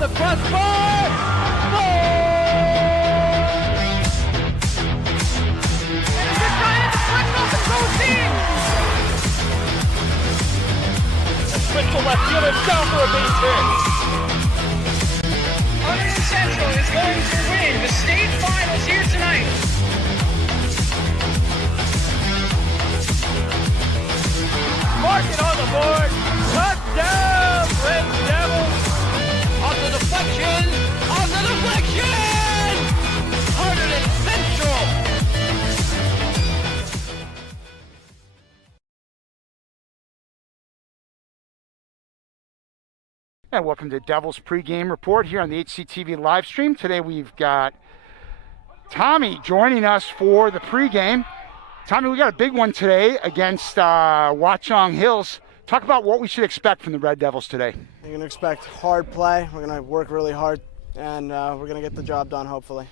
off the crossbar. Crystal left fielder down for a base hit. Hunterdon Central is going to win the state finals here tonight. Mark it on the board. Touchdown, Red Devils. On the deflection. Hunterdon Central. And welcome to Devils pregame report here on the HCTV live stream. Today we've got Tommy joining us for the pregame. Tommy, we got a big one today against Watchung Hills. Talk about what we should expect from the Red Devils today. You're going to expect hard play. We're going to work really hard, and we're going to get the job done, hopefully.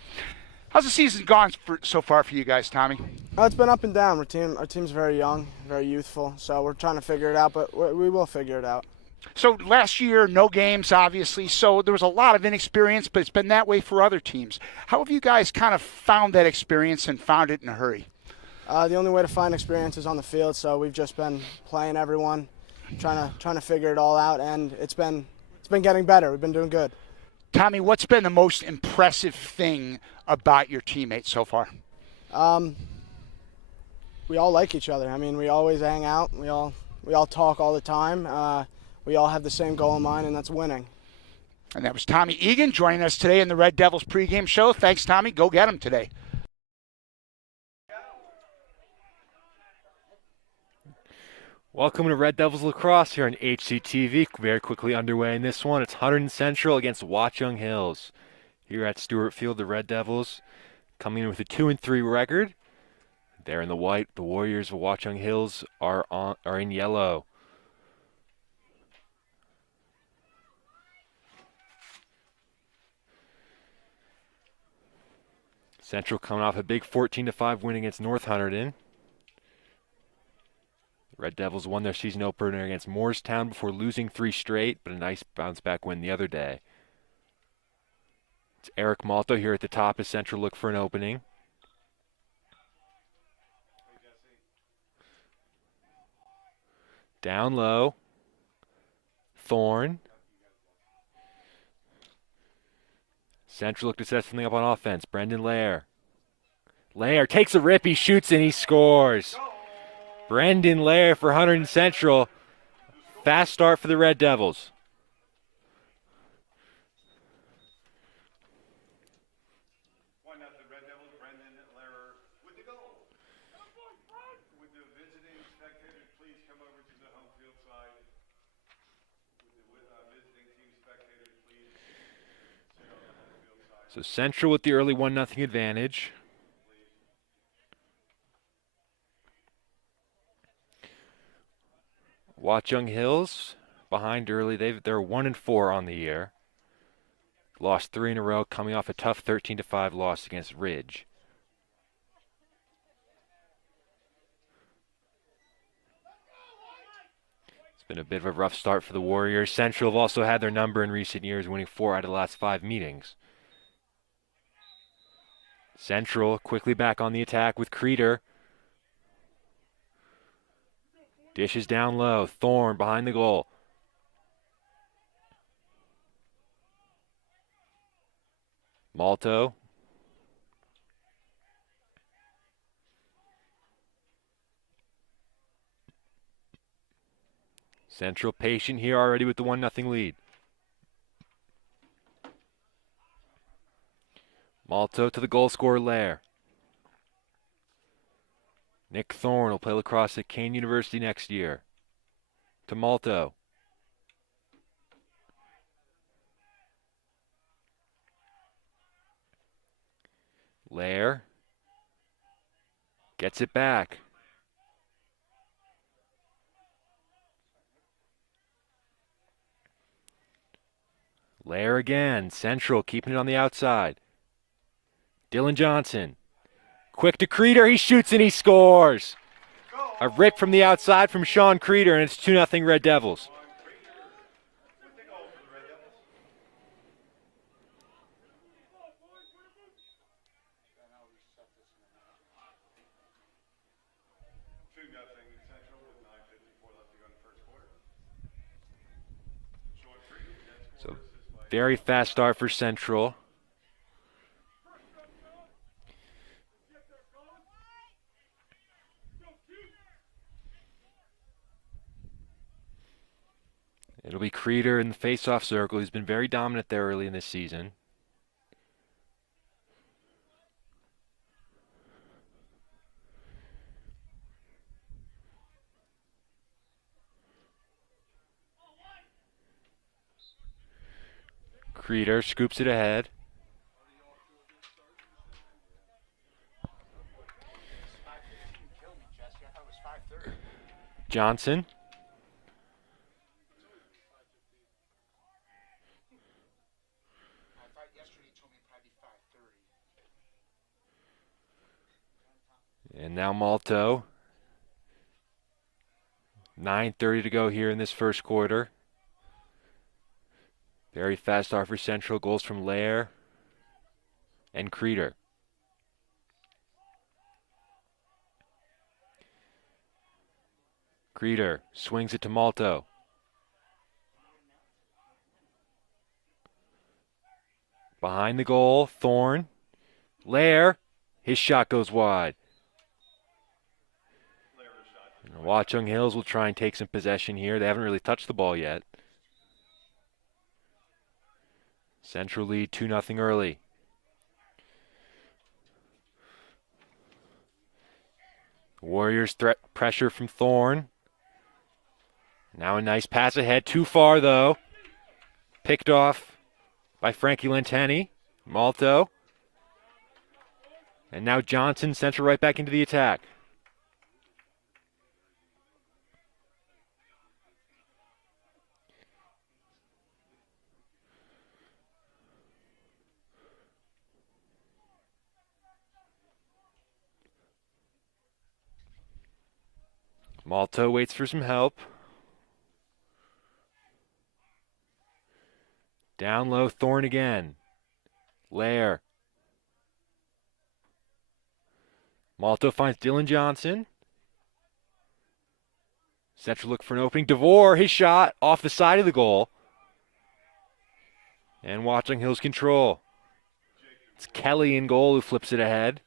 How's the season gone so far for you guys, Tommy? Oh, it's been up and down. Our team's very young, very youthful, so we're trying to figure it out, but we will figure it out. So last year, no games, obviously, so there was a lot of inexperience, but it's been that way for other teams. How have you guys kind of found that experience and found it in a hurry? The only way to find experience is on the field, so we've just been playing everyone, trying to figure it all out, and it's been getting better. We've been doing good. Tommy, what's been the most impressive thing about your teammates so far? We all like each other. I mean, we always hang out. We all talk all the time. We all have the same goal in mind, and that's winning. And that was Tommy Egan joining us today in the Red Devils pregame show. Thanks, Tommy. Go get him today. Welcome to Red Devils Lacrosse here on HCTV. Very quickly underway in this one. It's Hunterdon Central against Watchung Hills. Here at Stewart Field, the Red Devils coming in with a 2-3 record. They're in the white. The Warriors of Watchung Hills are in yellow. Central coming off a big 14-5 win against North Hunterdon. The Red Devils won their season opener against Moorestown before losing 3 straight, but a nice bounce-back win the other day. It's Eric Malto here at the top as Central look for an opening. Down low. Thorne. Central look to set something up on offense. Brendan Lair. Lair takes a rip, he shoots and he scores. Brendan Lair for Hunterdon Central. Fast start for the Red Devils. So Central with the early 1-0 advantage. Watchung Hills behind early. They're 1-4 on the year. Lost 3 in a row, coming off a tough 13-5 loss against Ridge. It's been a bit of a rough start for the Warriors. Central have also had their number in recent years, winning 4 out of the last 5 meetings. Central quickly back on the attack with Creeder. Dishes down low. Thorne behind the goal. Malto. Central patient here already with the 1-0 lead. Malto to the goal scorer Lair. Nick Thorne will play lacrosse at Kane University next year. To Malto. Lair gets it back. Lair again. Central keeping it on the outside. Dylan Johnson. Quick to Creeder. He shoots and he scores. A rip from the outside from Sean Creeder, and it's 2-0 Red Devils. Very fast start for Central. It'll be Creeder in the face-off circle. He's been very dominant there early in this season. Creeder scoops it ahead. Johnson. And now Malto. 9:30 to go here in this first quarter. Very fast start for Central. Goals from Lair and Creeder. Creeder swings it to Malto. Behind the goal, Thorne. Lair. His shot goes wide. Watchung Hills will try and take some possession here. They haven't really touched the ball yet. Central lead 2-0 early. Warriors threat pressure from Thorne. Now a nice pass ahead. Too far, though. Picked off by Frankie Lenteni. Malto. And now Johnson, Central right back into the attack. Malto waits for some help. Down low, Thorne again. Lair. Malto finds Dylan Johnson. Central look for an opening. DeVore, his shot off the side of the goal. And Watchung Hills control. It's Kelly in goal who flips it ahead.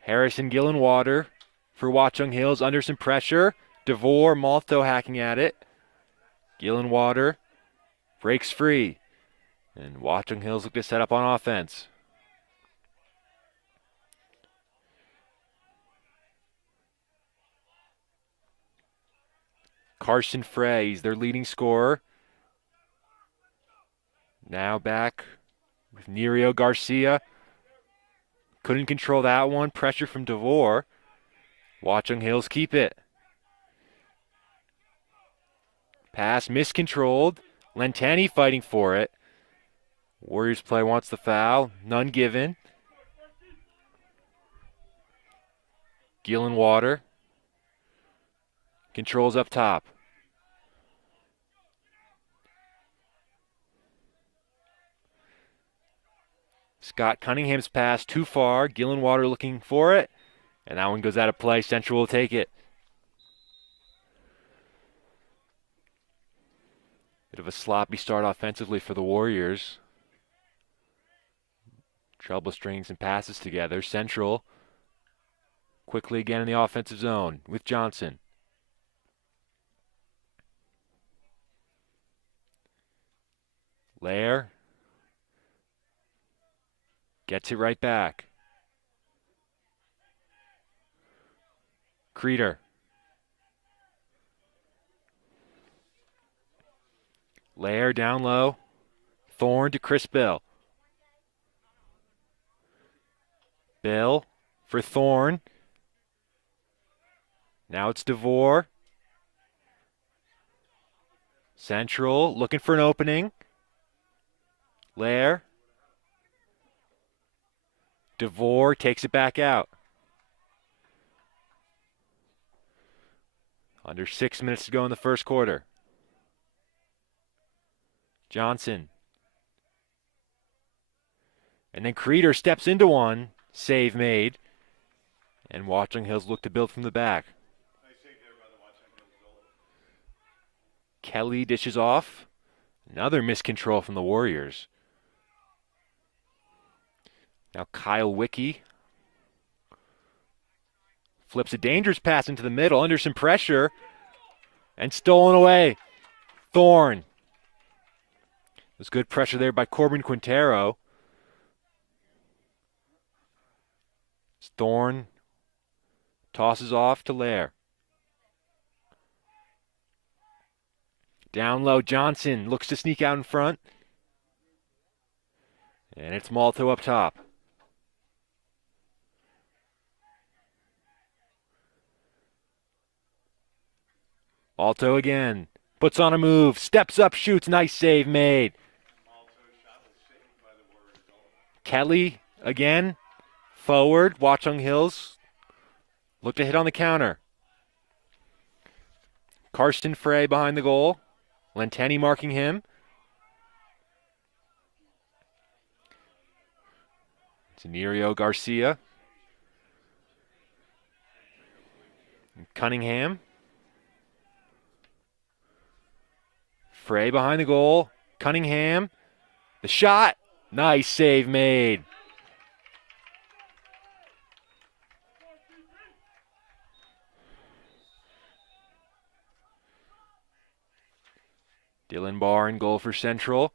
Harrison Gillenwater for Watchung Hills under some pressure. DeVore, Malto hacking at it. Gillenwater breaks free. And Watchung Hills look to set up on offense. Carson Frey, he's their leading scorer. Now back with Nerio Garcia. Couldn't control that one. Pressure from DeVore. Watchung Hills keep it. Pass miscontrolled. Lenteni fighting for it. Warriors player wants the foul. None given. Gillenwater controls up top. Scott Cunningham's pass too far. Gillenwater looking for it. And that one goes out of play. Central will take it. Bit of a sloppy start offensively for the Warriors. Trouble stringing some passes together. Central quickly again in the offensive zone with Johnson. Lair gets it right back. Creeder. Lair down low. Thorne to Chris Bill. Bill for Thorne. Now it's DeVore. Central looking for an opening. Lair. DeVore takes it back out. Under 6 minutes to go in the first quarter. Johnson. And then Creeder steps into one. Save made. And Watchung Hills look to build from the back. Kelly dishes off. Another miscontrol from the Warriors. Now Kyle Wicke flips a dangerous pass into the middle under some pressure and stolen away. Thorne. There's good pressure there by Corbin Quintero. Thorne tosses off to Lair. Down low, Johnson looks to sneak out in front. And it's Malto up top. Malto again. Puts on a move. Steps up, shoots. Nice save made. Kelly again. Forward. Watchung Hills. Look to hit on the counter. Karsten Frey behind the goal. Lenteni marking him. It's Nerio Garcia. Cunningham. Frey behind the goal. Cunningham. The shot. Nice save made. Dylan Barr in goal for Central.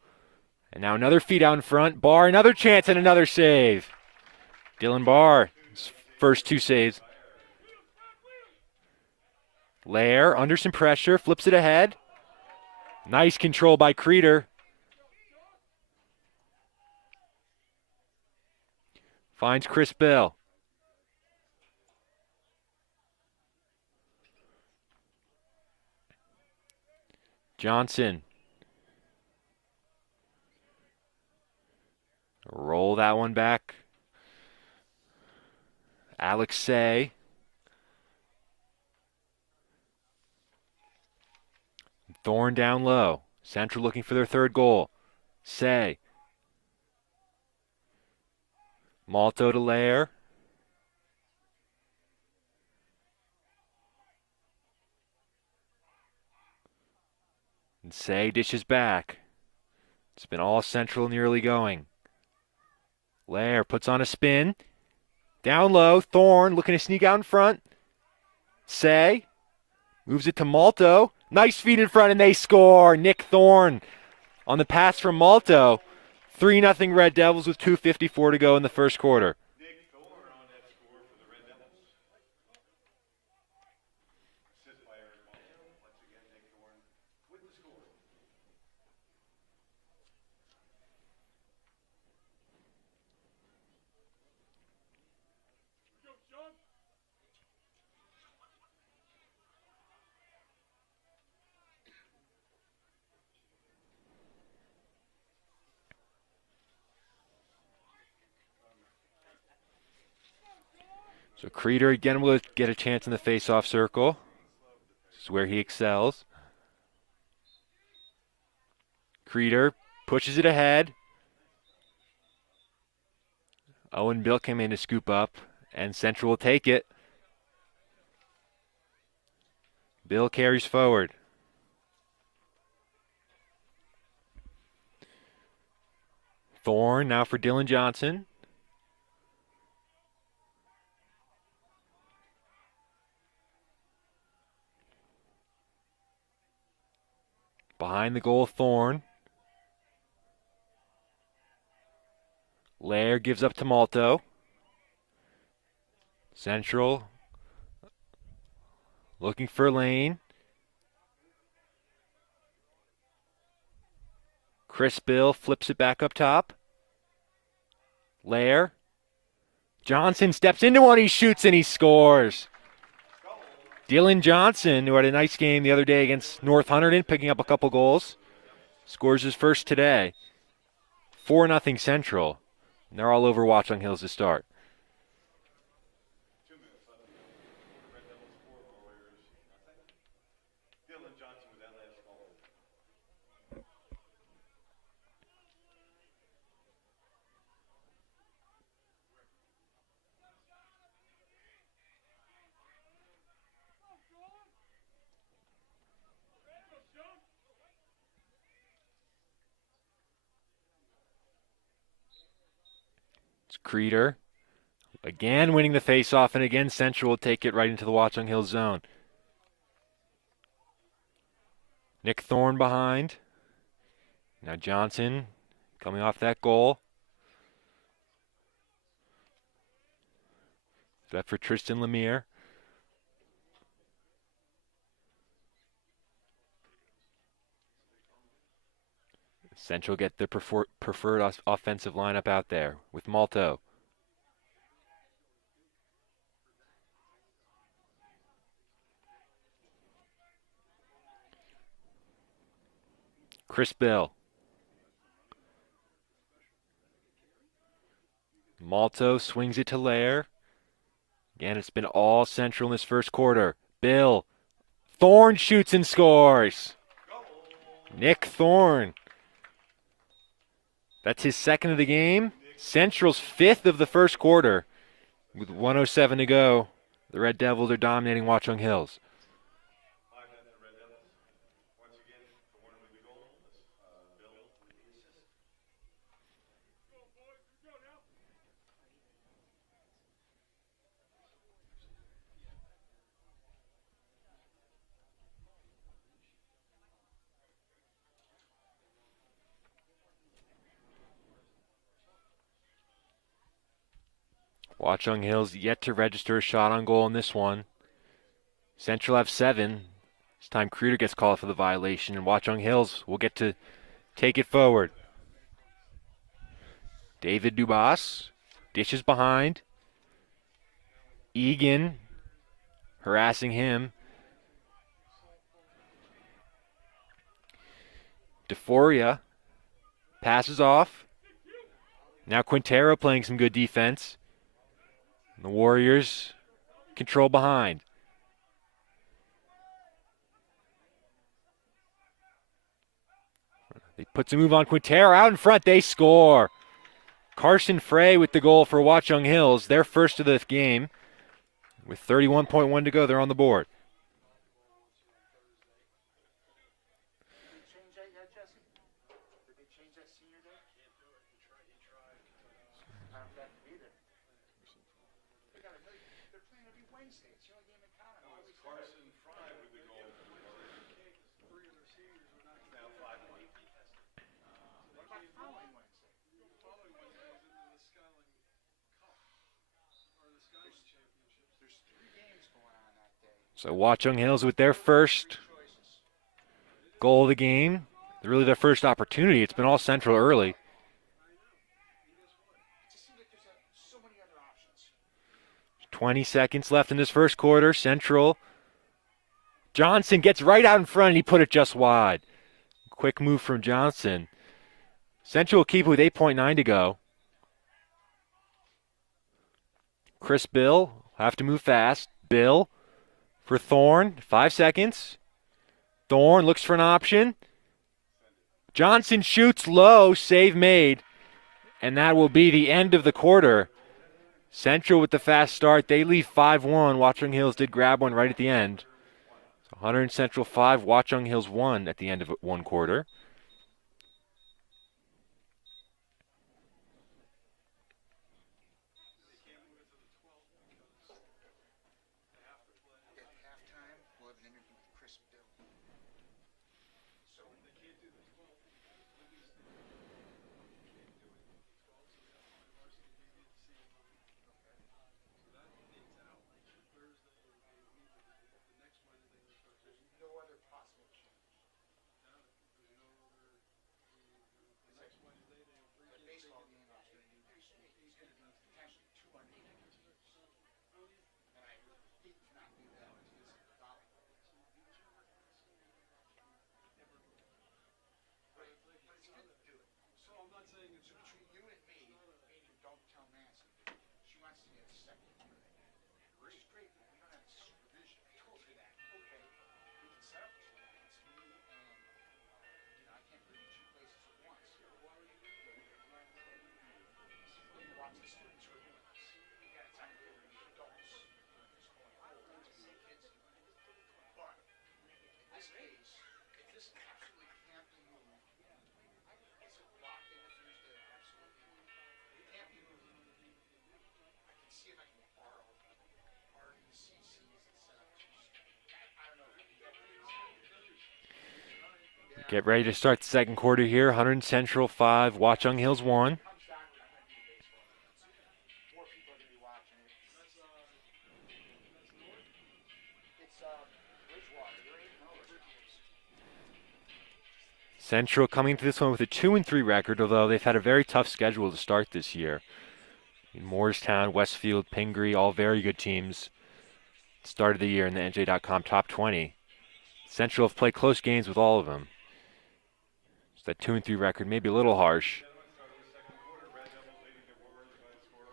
And now another feed out in front. Barr, another chance and another save. Dylan Barr, his first 2 saves. Lair under some pressure, flips it ahead. Nice control by Creeder. Finds Chris Bell. Johnson. Roll that one back. Alex Say. Thorne down low. Central looking for their 3rd goal. Say. Malto to Lair. And Say dishes back. It's been all Central in the early going. Lair puts on a spin. Down low, Thorne looking to sneak out in front. Say moves it to Malto. Nice feed in front and they score. Nick Thorne on the pass from Malto. 3-0 Red Devils with 2:54 to go in the first quarter. So Creeder again will get a chance in the face-off circle. This is where he excels. Creeder pushes it ahead. Owen Bill came in to scoop up, and Central will take it. Bill carries forward. Thorne now for Dylan Johnson. Behind the goal, Thorne. Lair gives up to Malto. Central looking for Lane. Chris Bill flips it back up top. Lair. Johnson steps into one, he shoots and he scores. Dylan Johnson, who had a nice game the other day against North Hunterdon, picking up a couple goals, scores his first today. 4-0 Central. And they're all over Watchung Hills to start. It's Creeder. Again winning the faceoff, and again Central will take it right into the Watchung Hills zone. Nick Thorne behind. Now Johnson coming off that goal. That for Tristan Lemire. Central get their preferred offensive lineup out there with Malto. Chris Bill. Malto swings it to Lair. Again, it's been all Central in this first quarter. Bill. Thorne shoots and scores. Nick Thorne. That's his second of the game. Central's fifth of the first quarter. With 1:07 to go, the Red Devils are dominating Watchung Hills. Watchung Hills yet to register a shot on goal in this one. Central have 7. This time Creeder gets called for the violation, and Watchung Hills will get to take it forward. David Dubas dishes behind. Egan harassing him. DeForia passes off. Now Quintero playing some good defense. The Warriors control behind. They put some move on Quintero. Out in front, they score. Carson Frey with the goal for Watchung Hills. Their first of the game. With 31.1 to go, they're on the board. So Watchung Hills with their first goal of the game. Really their first opportunity. It's been all Central early. There's 20 seconds left in this first quarter. Central. Johnson gets right out in front and he put it just wide. Quick move from Johnson. Central will keep it with 8.9 to go. Chris Bill have to move fast. Bill for Thorne, 5 seconds. Thorne looks for an option. Johnson shoots low, save made. And that will be the end of the quarter. Central with the fast start. They lead 5-1. Watchung Hills did grab one right at the end. So Hunterdon Central 5, Watchung Hills 1 at the end of one quarter. Get ready to start the second quarter here. Hunterdon Central 5, Watchung Hills 1. Central coming to this one with a 2-3 record, although they've had a very tough schedule to start this year. Moorestown, Westfield, Pingree, all very good teams. Started the year in the NJ.com top 20. Central have played close games with all of them. So that 2-3 record may be a little harsh.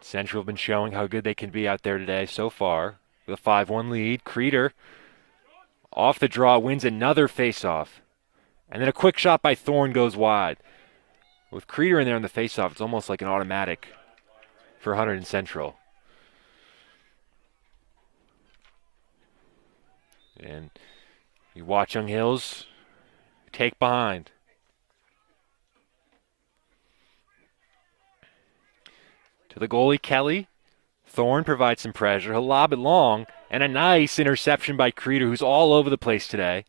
Central have been showing how good they can be out there today so far. With a 5-1 lead, Creeder off the draw wins another faceoff. And then a quick shot by Thorne goes wide. With Creeder in there on the faceoff, it's almost like an automatic for Hunterdon Central. And you watch Young Hills take behind. To the goalie, Kelly. Thorne provides some pressure. He'll lob it long. And a nice interception by Creeder, who's all over the place today.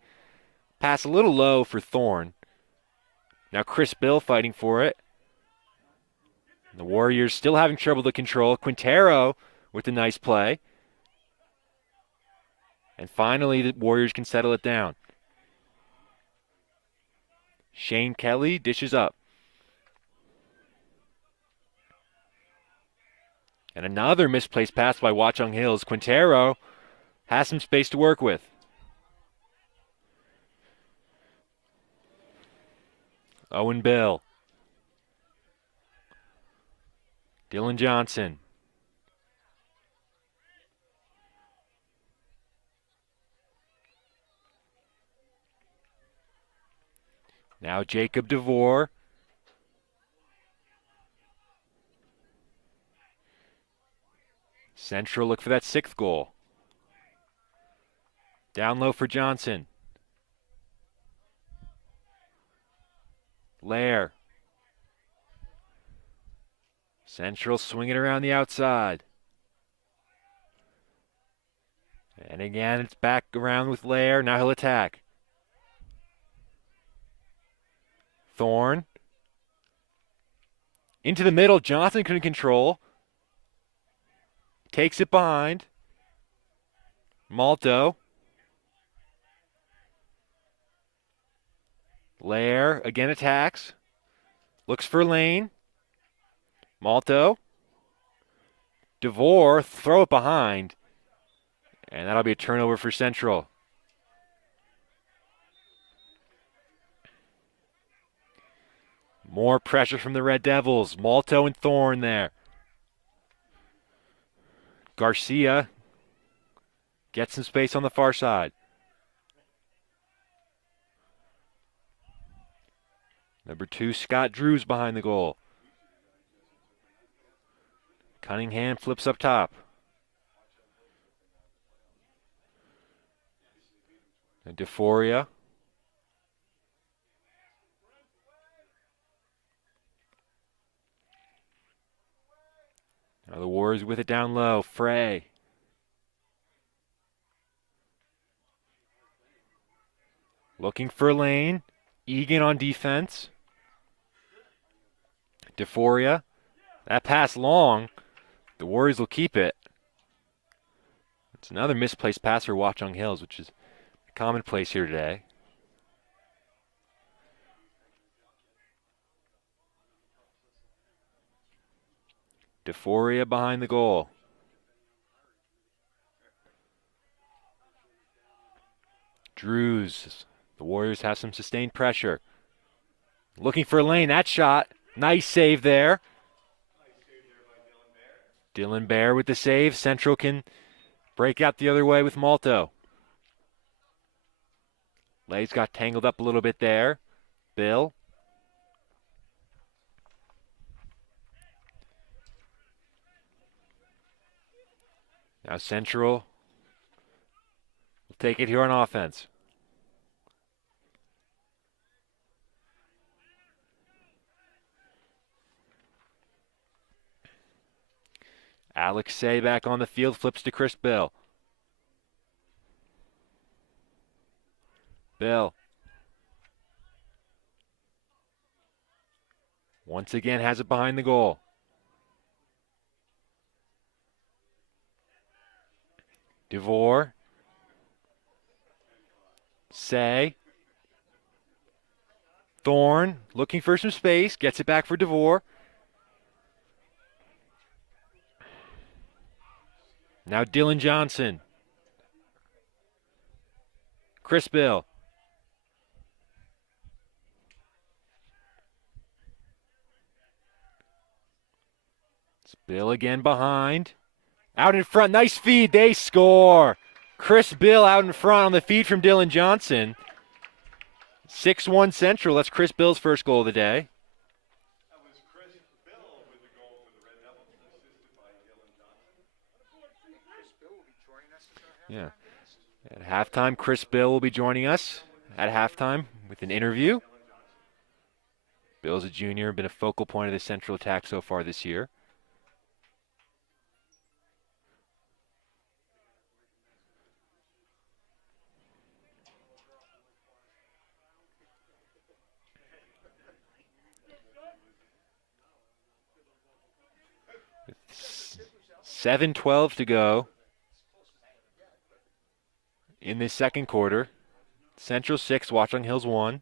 Pass a little low for Thorne. Now Chris Bill fighting for it. The Warriors still having trouble to control. Quintero with a nice play. And finally, the Warriors can settle it down. Shane Kelly dishes up. And another misplaced pass by Watchung Hills. Quintero has some space to work with. Owen Bill. Dylan Johnson. Now Jacob DeVore. Central look for that 6th goal. Down low for Johnson. Lair. Central swinging around the outside. And again, it's back around with Lair. Now he'll attack. Thorne. Into the middle. Johnson couldn't control. Takes it behind. Malto. Lair again attacks. Looks for lane. Malto. DeVore, throw it behind. And that'll be a turnover for Central. More pressure from the Red Devils. Malto and Thorne there. Garcia gets some space on the far side. Number 2, Scott Drews behind the goal. Cunningham flips up top. And DeForia. Now the Warriors with it down low. Frey. Looking for lane. Egan on defense. DeForia. That pass long. The Warriors will keep it. It's another misplaced pass for Watchung Hills, which is commonplace here today. DeForia behind the goal. Drews. The Warriors have some sustained pressure. Looking for a lane. That shot. Nice save there. Dylan Bear with the save. Central can break out the other way with Malto. Lays got tangled up a little bit there. Bill. Now Central will take it here on offense. Alex Say back on the field, flips to Chris Bill. Bill. Once again has it behind the goal. DeVore. Say. Thorne looking for some space. Gets it back for DeVore. Now Dylan Johnson. Chris Bill. It's Bill again behind. Out in front. Nice feed. They score. Chris Bill out in front on the feed from Dylan Johnson. 6-1 Central. That's Chris Bill's first goal of the day. Yeah. At halftime, Chris Bill will be joining us at halftime with an interview. Bill's a junior, been a focal point of the Central attack so far this year. With 7:12 to go in this second quarter. Central 6, Watchung Hills 1.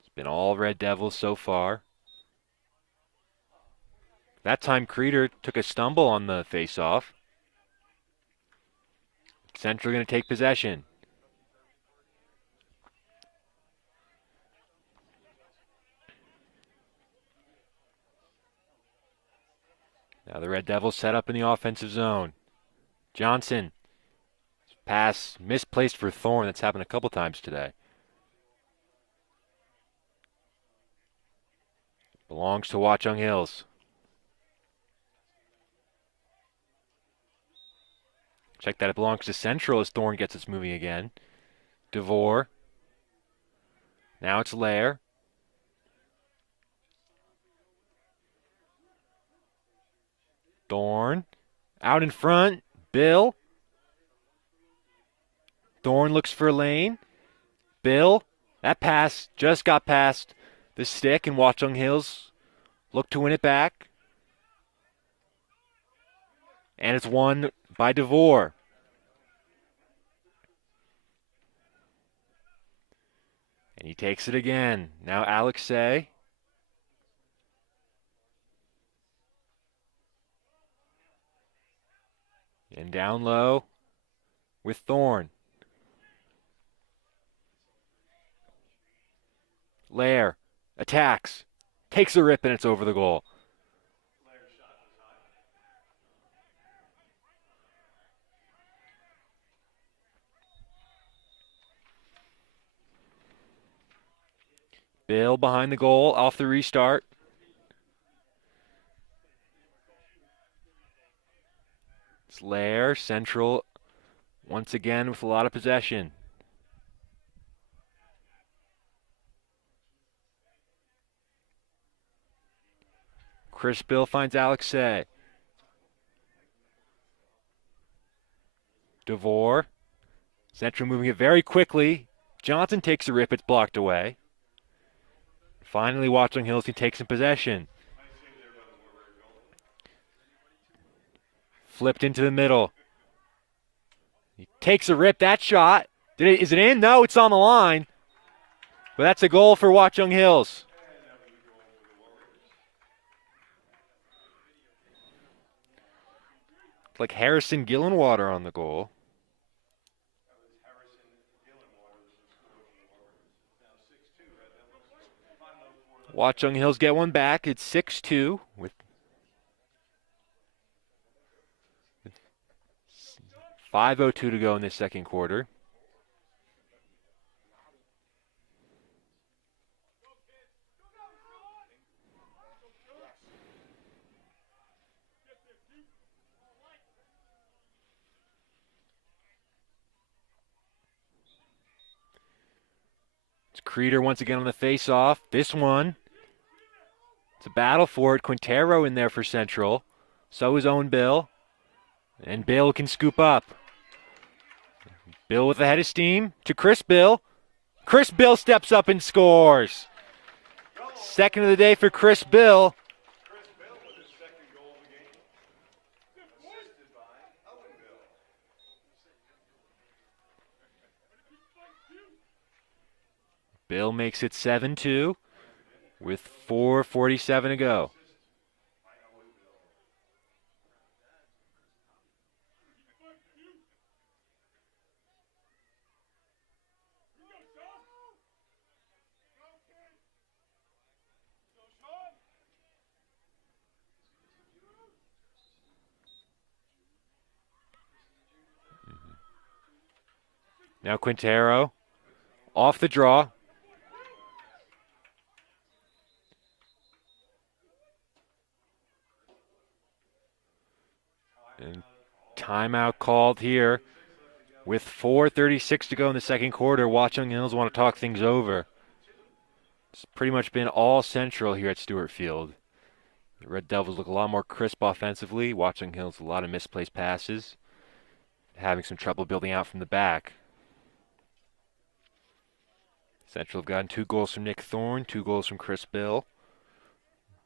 It's been all Red Devils so far. That time Creeder took a stumble on the face-off. Central going to take possession. Now the Red Devils set up in the offensive zone. Johnson. Pass misplaced for Thorne. That's happened a couple times today. Belongs to Watchung Hills. Check that it belongs to Central as Thorne gets its moving again. DeVore. Now it's Lair. Thorne. Out in front. Bill. Thorne looks for a lane. Bill, that pass just got past the stick, and Watchung Hills look to win it back. And it's won by DeVore. And he takes it again. Now Alexei. And down low with Thorne. Lair attacks, takes a rip, and it's over the goal. Bill behind the goal off the restart. It's Lair, Central, once again with a lot of possession. Chris Bill finds Alexei. DeVore. Central moving it very quickly. Johnson takes a rip. It's blocked away. Finally, Watchung Hills can take some possession. Flipped into the middle. He takes a rip. That shot. Is it in? No, it's on the line. But that's a goal for Watchung Hills. Like Harrison Gillenwater on the goal. Watchung Hills get one back. It's 6-2 with 5:02 to go in this second quarter. It's Creeder once again on the face-off. This one, it's a battle for it. Quintero in there for Central. So is Owen Bill. And Bill can scoop up. Bill with a head of steam to Chris Bill. Chris Bill steps up and scores. Second of the day for Chris Bill. Bill makes it 7-2 with 4:47 to go. Now Quintero off the draw. And timeout called here with 4:36 to go in the second quarter. Watchung Hills want to talk things over. It's pretty much been all central here at Stewart Field. The Red Devils look a lot more crisp offensively. Watchung Hills a lot of misplaced passes. Having some trouble building out from the back. Central have gotten 2 goals from Nick Thorne, 2 goals from Chris Bill.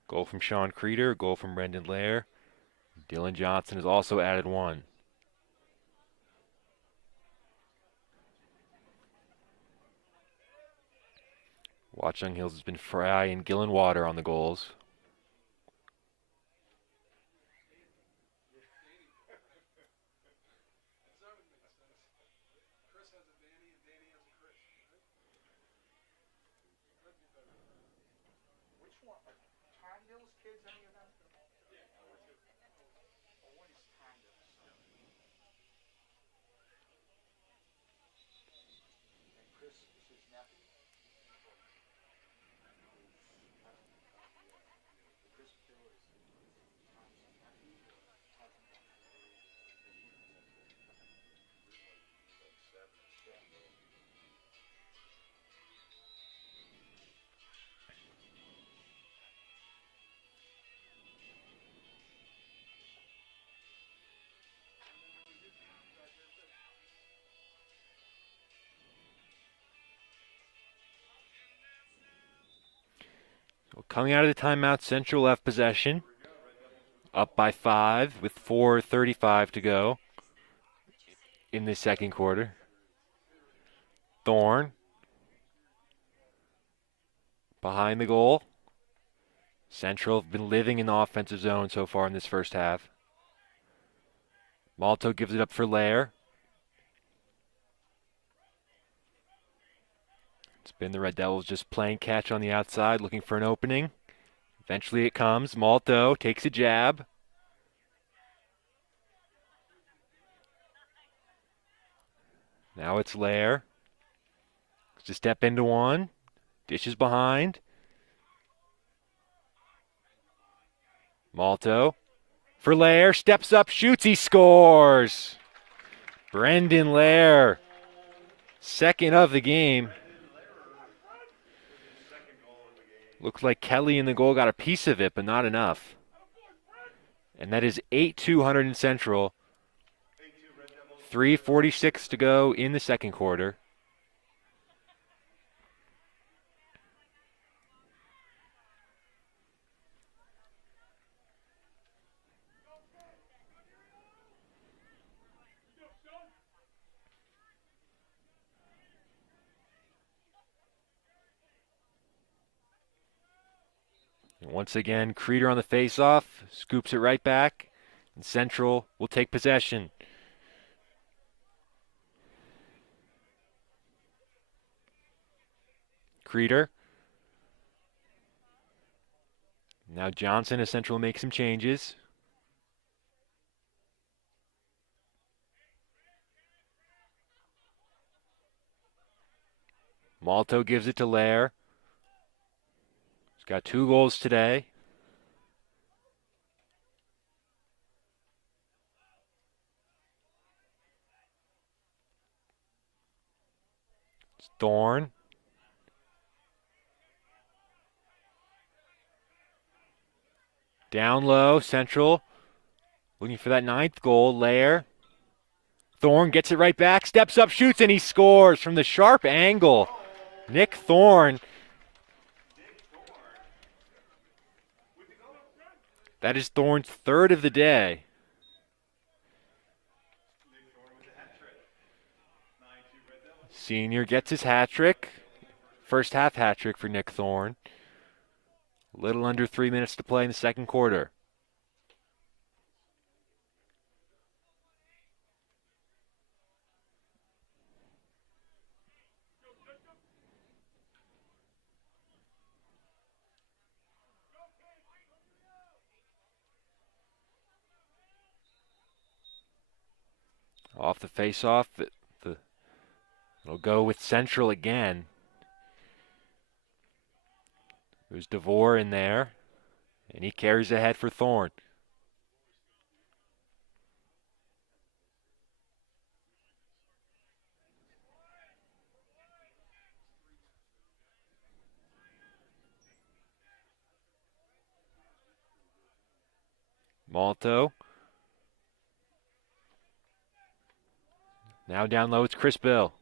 Goal from Sean Creeder, goal from Brendan Lair. Dylan Johnson has also added 1. Watchung Hills has been Fry and Gillen Water on the goals. Coming out of the timeout, Central left possession. Up by 5 with 4:35 to go in the second quarter. Thorne behind the goal. Central have been living in the offensive zone so far in this first half. Malto gives it up for Lair. It's been the Red Devils just playing catch on the outside, looking for an opening. Eventually it comes. Malto takes a jab. Now it's Lair. Just step into one. Dishes behind. Malto for Lair. Steps up, shoots, he scores. Brendan Lair. Second of the game. Looks like Kelly in the goal got a piece of it, but not enough. And that is 8-2 Hunterdon Central. 3:46 to go in the second quarter. Once again, Creeder on the face-off, scoops it right back, and Central will take possession. Creeder. Now Johnson as Central makes some changes. Malto gives it to Lair. He's got 2 goals today. It's Thorne. Down low, Central. Looking for that 9th goal. Lair. Thorne gets it right back, steps up, shoots, and he scores from the sharp angle. Nick Thorne That is Thorne's third of the day. Senior gets his hat trick. First half hat trick for Nick Thorne. A little under 3 minutes to play in the second quarter. Off the face-off, it'll go with Central again. There's DeVore in there, and he carries ahead for Thorne. Malto. Now down low, it's Chris Bill.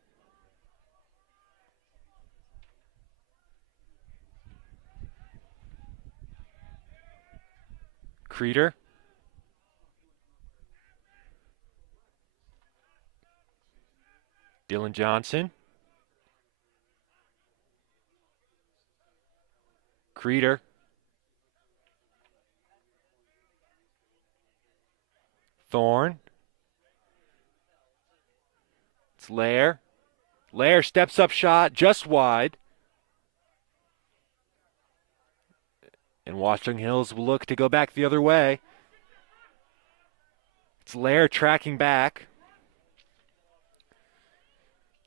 Creeder. Dylan Johnson. Creeder. Thorne. It's Lair. Lair steps up shot just wide. And Watchung Hills will look to go back the other way. It's Lair tracking back.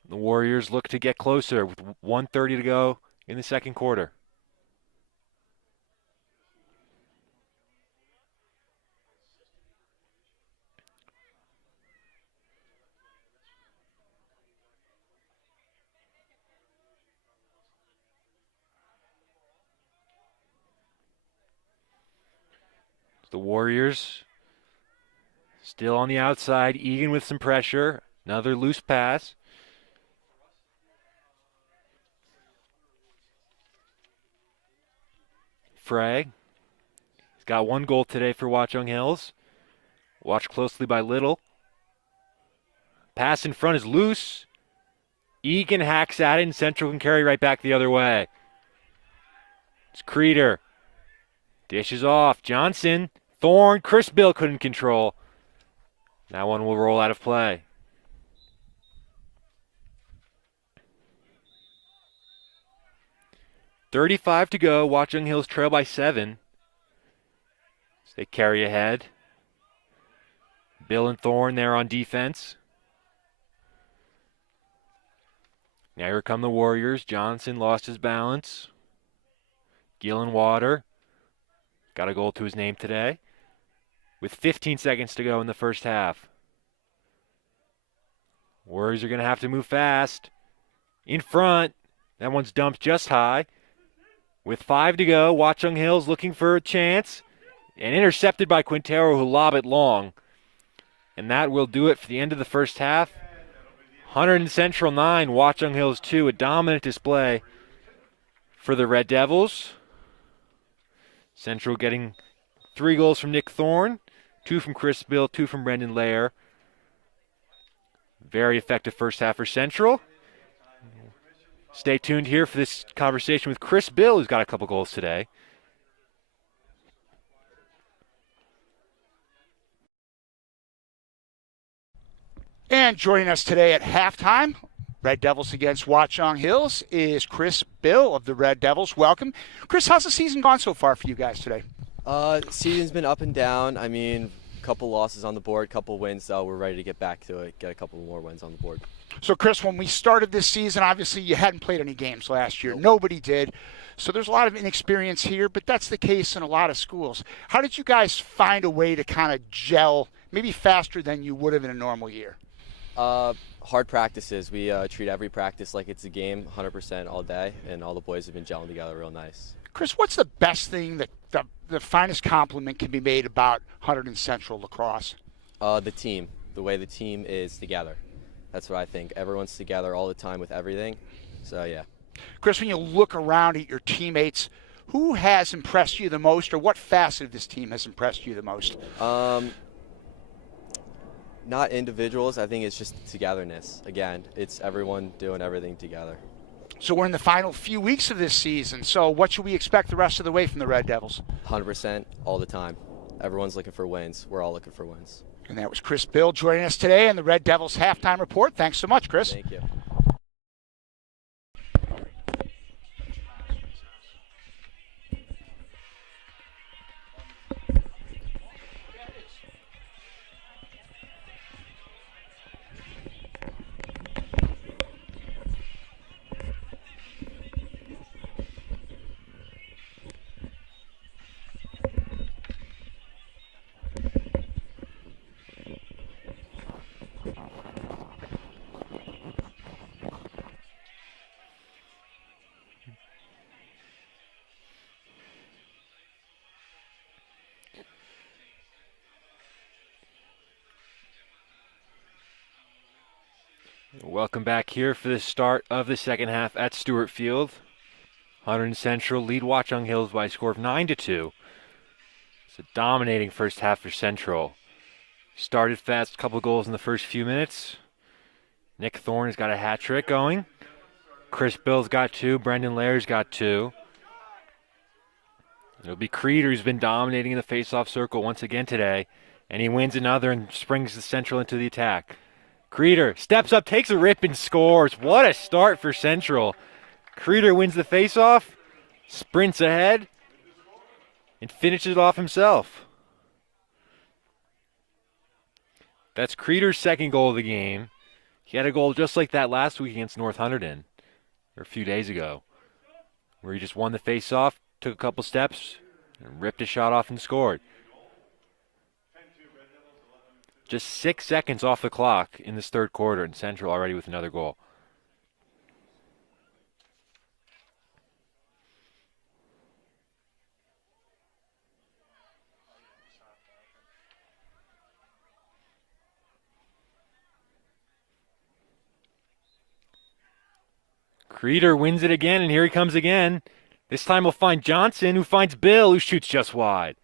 The Warriors look to get closer with 1:30 to go in the second quarter. The Warriors still on the outside, Egan with some pressure. Another loose pass. Frey. He's got one goal today for Watchung Hills. Watched closely by Little. Pass in front is loose. Egan hacks at it, and Central can carry right back the other way. It's Creeder. Dishes off. Johnson. Thorne. Chris Bill couldn't control. That one will roll out of play. .35 to go. Watchung Hills trail by 7. So they carry ahead. Bill and Thorne there on defense. Now here come the Warriors. Johnson lost his balance. Gillenwater got a goal to his name today. With 15 seconds to go in the first half. Warriors are going to have to move fast. In front. That one's dumped just high. With 5 to go, Watchung Hills looking for a chance. And intercepted by Quintero, who lob it long. And that will do it for the end of the first half. Hunterdon Central 9, Watchung Hills 2. A dominant display for the Red Devils. Central getting 3 goals from Nick Thorne, 2 from Chris Bill, 2 from Brendan Lair. Very effective first half for Central. Stay tuned here for this conversation with Chris Bill, who's got a couple goals today. And joining us today at halftime, Red Devils against Watchung Hills, is Chris Bill of the Red Devils. Welcome. Chris, how's the season gone so far for you guys today? Season's been up and down. I mean, a couple losses on the board, couple wins, so we're ready to get back to it, get a couple more wins on the board. So, Chris, when we started this season, obviously you hadn't played any games last year. Nope. Nobody did. So there's a lot of inexperience here, but that's the case in a lot of schools. How did you guys find a way to kind of gel, maybe faster than you would have in a normal year? Hard practices. We treat every practice like it's a game, 100% all day, and all the boys have been gelling together real nice. Chris, what's the best thing that the finest compliment can be made about Hunterdon Central lacrosse? The team, the way the team is together. That's what I think. Everyone's together all the time with everything. So, yeah. Chris, when you look around at your teammates, Who has impressed you the most, or what facet of this team has impressed you the most? Not individuals. I think it's just togetherness. Again, it's everyone doing everything together. So we're in the final few weeks of this season. So what should we expect the rest of the way from the Red Devils? 100% all the time. Everyone's looking for wins. We're all looking for wins. And that was Chris Bill joining us today on the Red Devils Halftime Report. Thanks so much, Chris. Thank you. Welcome back here for the start of the second half at Stewart Field. Hunterdon Central lead Watchung Hills by a score of 9-2. It's a dominating first half for Central. Started fast, a couple goals in the first few minutes. Nick Thorne has got a hat trick going. Chris Bill's got 2. Brendan Lair's got 2. It'll be Creeder who's been dominating in the face-off circle once again today. And he wins another and springs the Central into the attack. Creeder steps up, takes a rip, and scores. What a start for Central. Creeder wins the face-off, sprints ahead, and finishes it off himself. That's Creeder's second goal of the game. He had a goal just like that last week against North Hunterdon, or a few days ago, where he just won the face-off, took a couple steps, and ripped a shot off and scored. Just 6 seconds off the clock in this third quarter, and Central already with another goal. Creeder wins it again, and here he comes again. This time we'll find Johnson, who finds Bill, who shoots just wide.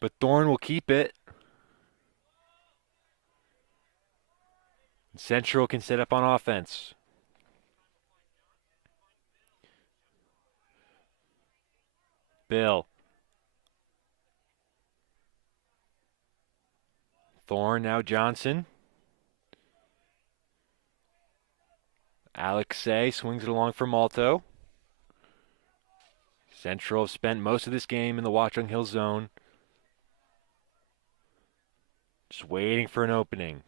But Thorne will keep it. Central can set up on offense. Bill. Thorne, now Johnson. Alexei swings it along for Malto. Central have spent most of this game in the Watchung Hill zone. Just waiting for an opening.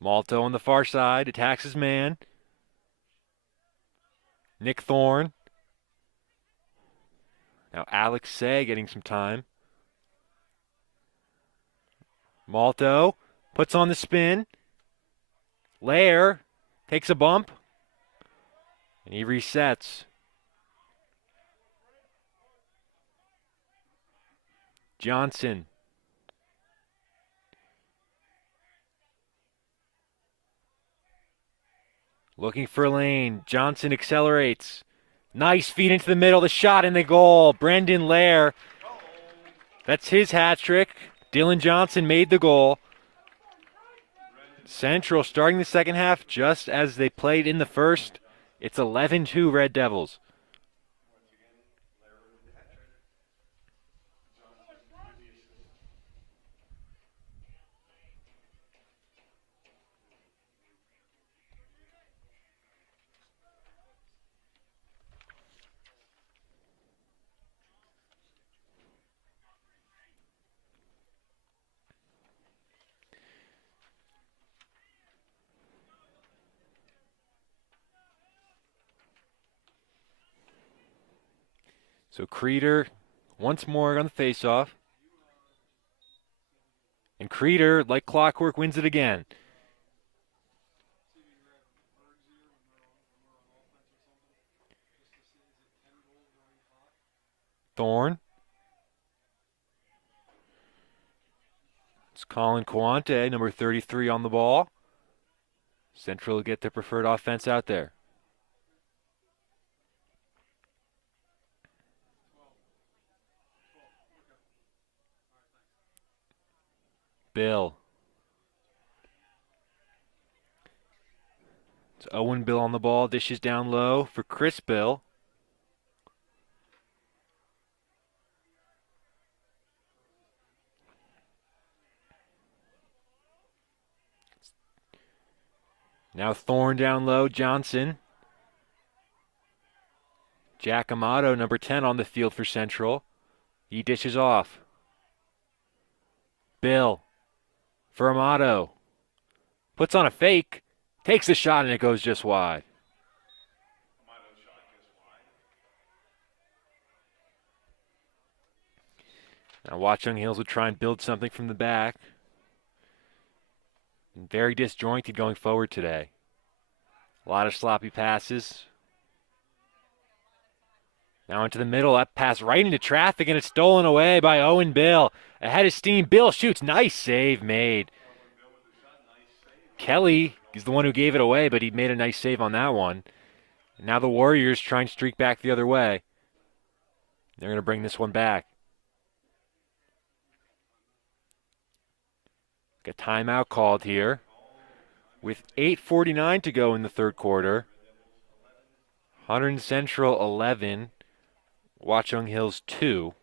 Malto on the far side, attacks his man. Nick Thorne. Now Alexei getting some time. Malto puts on the spin. Lair takes a bump. And he resets. Johnson. Looking for a lane. Johnson accelerates. Nice feed into the middle. The shot and the goal. Brendan Lair. That's his hat trick. Dylan Johnson made the goal. Central starting the second half just as they played in the first. It's 11-2 Red Devils. So Creeder once more on the faceoff. And Creeder, like clockwork, wins it again. Thorne. It's Colin Quante, number 33 on the ball. Central will get their preferred offense out there. Bill. It's Owen Bill on the ball. Dishes down low for Chris Bill. Now Thorne down low. Johnson. Jack Amato, number 10 on the field for Central. He dishes off. Bill for Amato. Puts on a fake. Takes the shot and it goes just wide. Now Watchung Hills would try and build something from the back. Very disjointed going forward today. A lot of sloppy passes. Now into the middle, that pass right into traffic, and it's stolen away by Owen Bill. Ahead of steam, Bill shoots. Nice save made. Kelly is the one who gave it away, but he made a nice save on that one. And now the Warriors try and streak back the other way. They're going to bring this one back. A timeout called here with 8:49 to go in the third quarter. Hunterdon Central 11, Watchung Hills 2.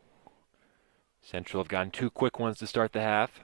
Central have gotten 2 quick ones to start the half.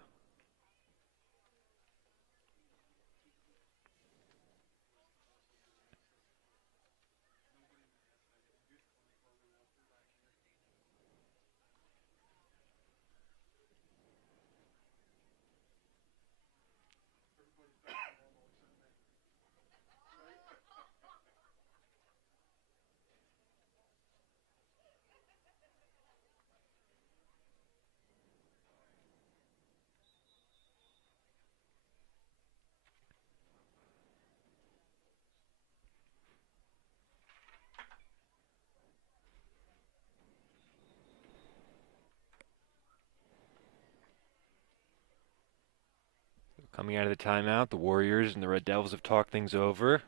Coming out of the timeout, the Warriors and the Red Devils have talked things over.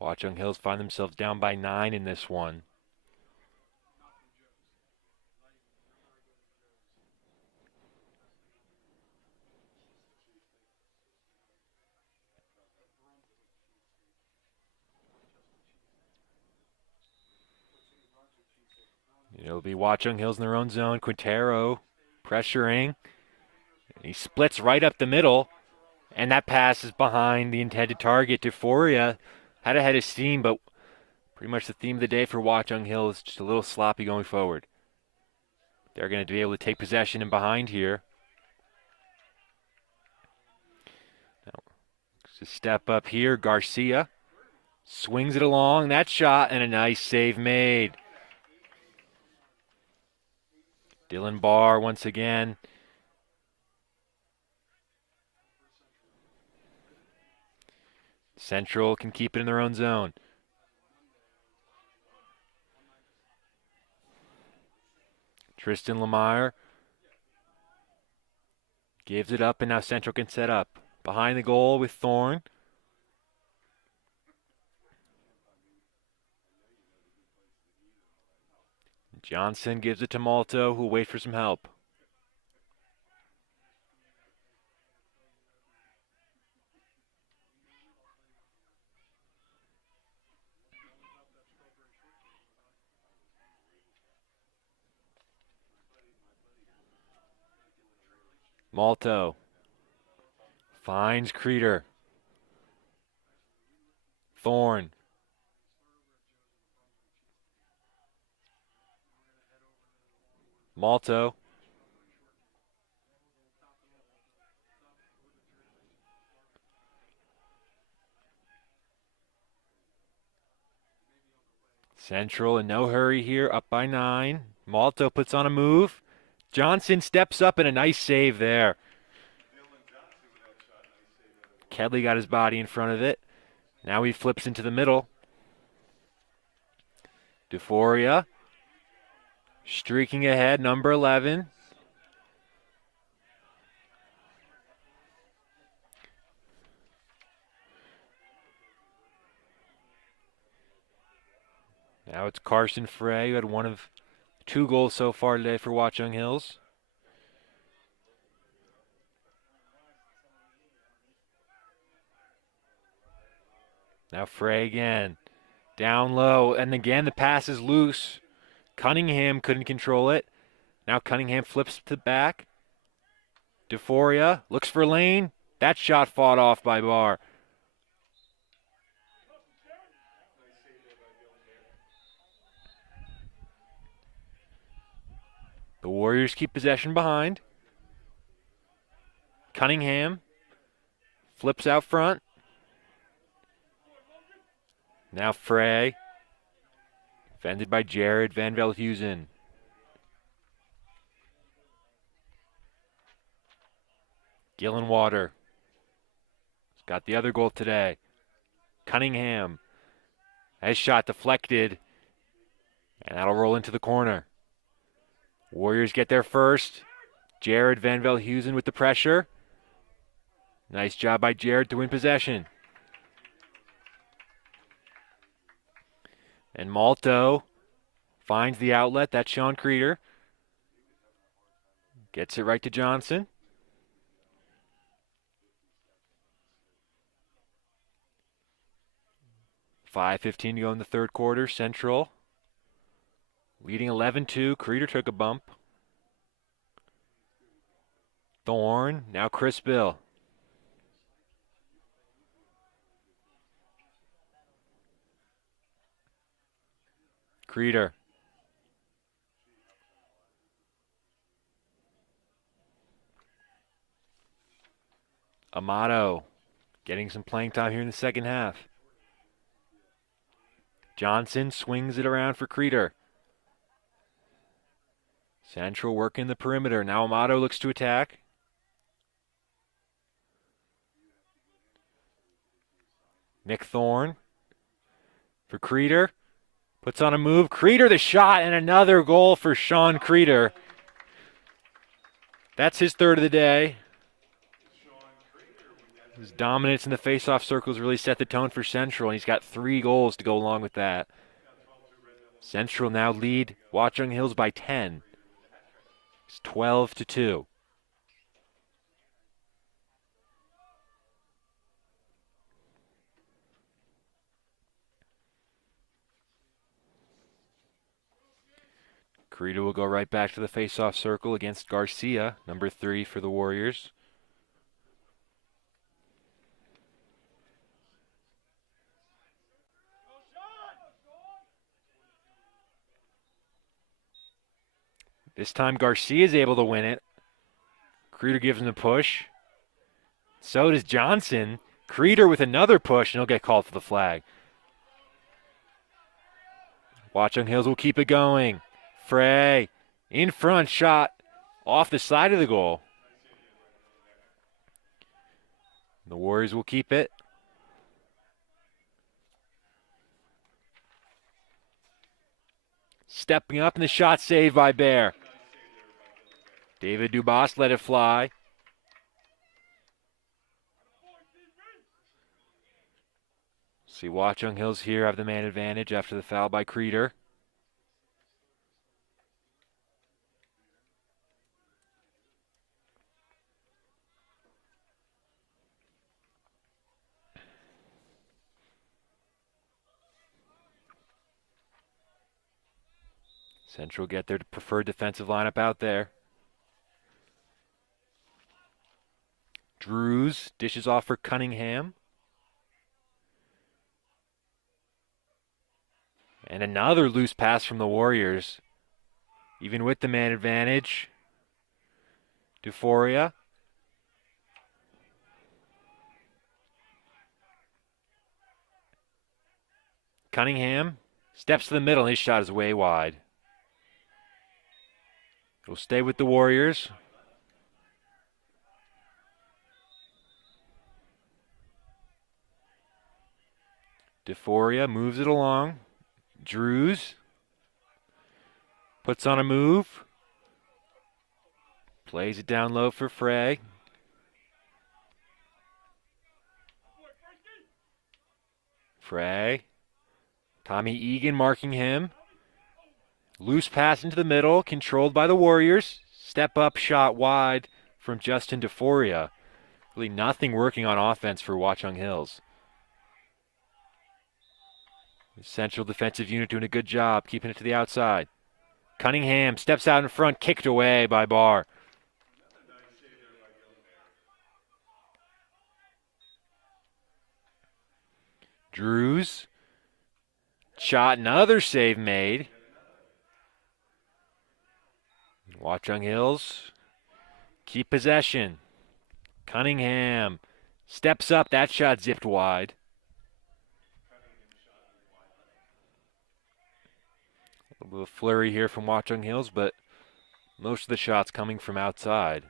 Watchung Hills find themselves down by 9 in this one. It'll be Watchung Hills in their own zone. Quintero pressuring. He splits right up the middle, and that pass is behind the intended target. Euphoria had a head of steam, but pretty much the theme of the day for Watchung Hill is just a little sloppy going forward. They're going to be able to take possession and behind here. Now, just step up here. Garcia swings it along. That shot and a nice save made. Dylan Barr once again. Central can keep it in their own zone. Tristan Lemire gives it up, and now Central can set up. Behind the goal with Thorne. Johnson gives it to Malto, who will wait for some help. Malto finds Creeder. Thorne. Malto. Central in no hurry here, up by 9. Malto puts on a move. Johnson steps up and a nice save there. Kedley got his body in front of it. Now he flips into the middle. Euphoria Streaking ahead, number 11. Now it's Carson Frey, who had one of 2 goals so far today for Watchung Hills. Now Frey again. Down low, and again the pass is loose. Cunningham couldn't control it. Now Cunningham flips to the back. DeForia looks for lane. That shot fought off by Barr. The Warriors keep possession behind. Cunningham flips out front. Now Frey. Defended by Jared Van Velhuizen. Gillenwater. He's got the other goal today. Cunningham. His shot deflected. And that'll roll into the corner. Warriors get there first. Jared Van Velhuizen with the pressure. Nice job by Jared to win possession. And Malto finds the outlet. That's Sean Creeder. Gets it right to Johnson. .5:15 to go in the third quarter. Central leading 11-2. Creeder took a bump. Thorne, now Chris Bill. Creeder. Amato getting some playing time here in the second half. Johnson swings it around for Creeder. Central working the perimeter. Now Amato looks to attack. Nick Thorne for Creeder. Puts on a move. Creeder the shot, and another goal for Sean Creeder. That's his third of the day. His dominance in the face-off circles really set the tone for Central, and he's got 3 goals to go along with that. Central now lead Watchung Hills by 10. It's 12-2. Creeder will go right back to the face-off circle against Garcia, number 3 for the Warriors. This time Garcia is able to win it. Creeder gives him the push. So does Johnson. Creeder with another push, and he'll get called for the flag. Watchung Hills will keep it going. Frey in front, shot off the side of the goal. The Warriors will keep it. Stepping up, and the shot saved by Bear. David Dubas let it fly. See, Watchung Hills here have the man advantage after the foul by Creeder. Central get their preferred defensive lineup out there. Drews dishes off for Cunningham. And another loose pass from the Warriors. Even with the man advantage. DeForia. Cunningham steps to the middle, and his shot is way wide. It'll stay with the Warriors. DeForia moves it along. Drews. Puts on a move. Plays it down low for Frey. Frey. Tommy Egan marking him. Loose pass into the middle, controlled by the Warriors. Step up shot wide from Justin DeForia. Really nothing working on offense for Watchung Hills. The Central defensive unit doing a good job, keeping it to the outside. Cunningham steps out in front, kicked away by Barr. Drews. Shot, another save made. Watchung Hills keep possession. Cunningham steps up, that shot zipped wide. A little flurry here from Watchung Hills, but most of the shots coming from outside.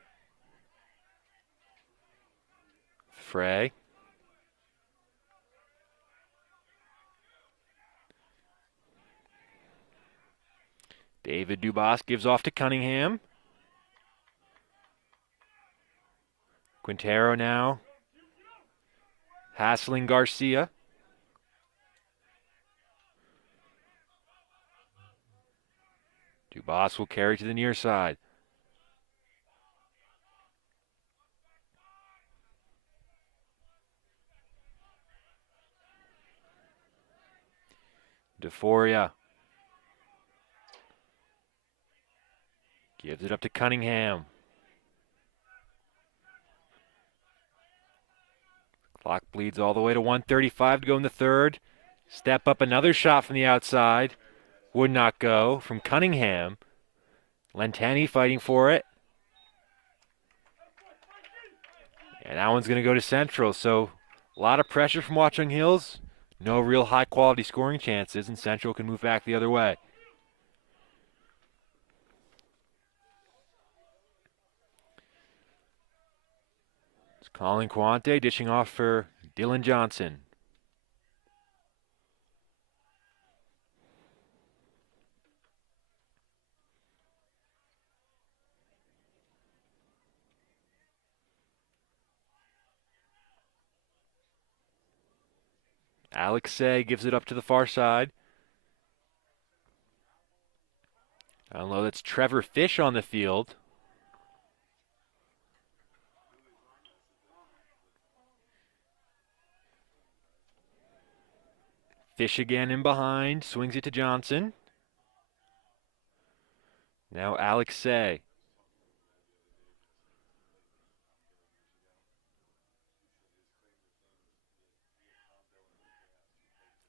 Frey. David Dubas gives off to Cunningham. Quintero now. Hassling Garcia. Dubas will carry to the near side. DeForia. Gives it up to Cunningham. Clock bleeds all the way to 1:35 to go in the third. Step up, another shot from the outside. Would not go from Cunningham. Lentani fighting for it. And that one's going to go to Central. So a lot of pressure from Watchung Hills. No real high-quality scoring chances, and Central can move back the other way. Colin Quante dishing off for Dylan Johnson. Alexei gives it up to the far side. Down low, that's Trevor Fish on the field. Fish again in behind, swings it to Johnson. Now Alexei.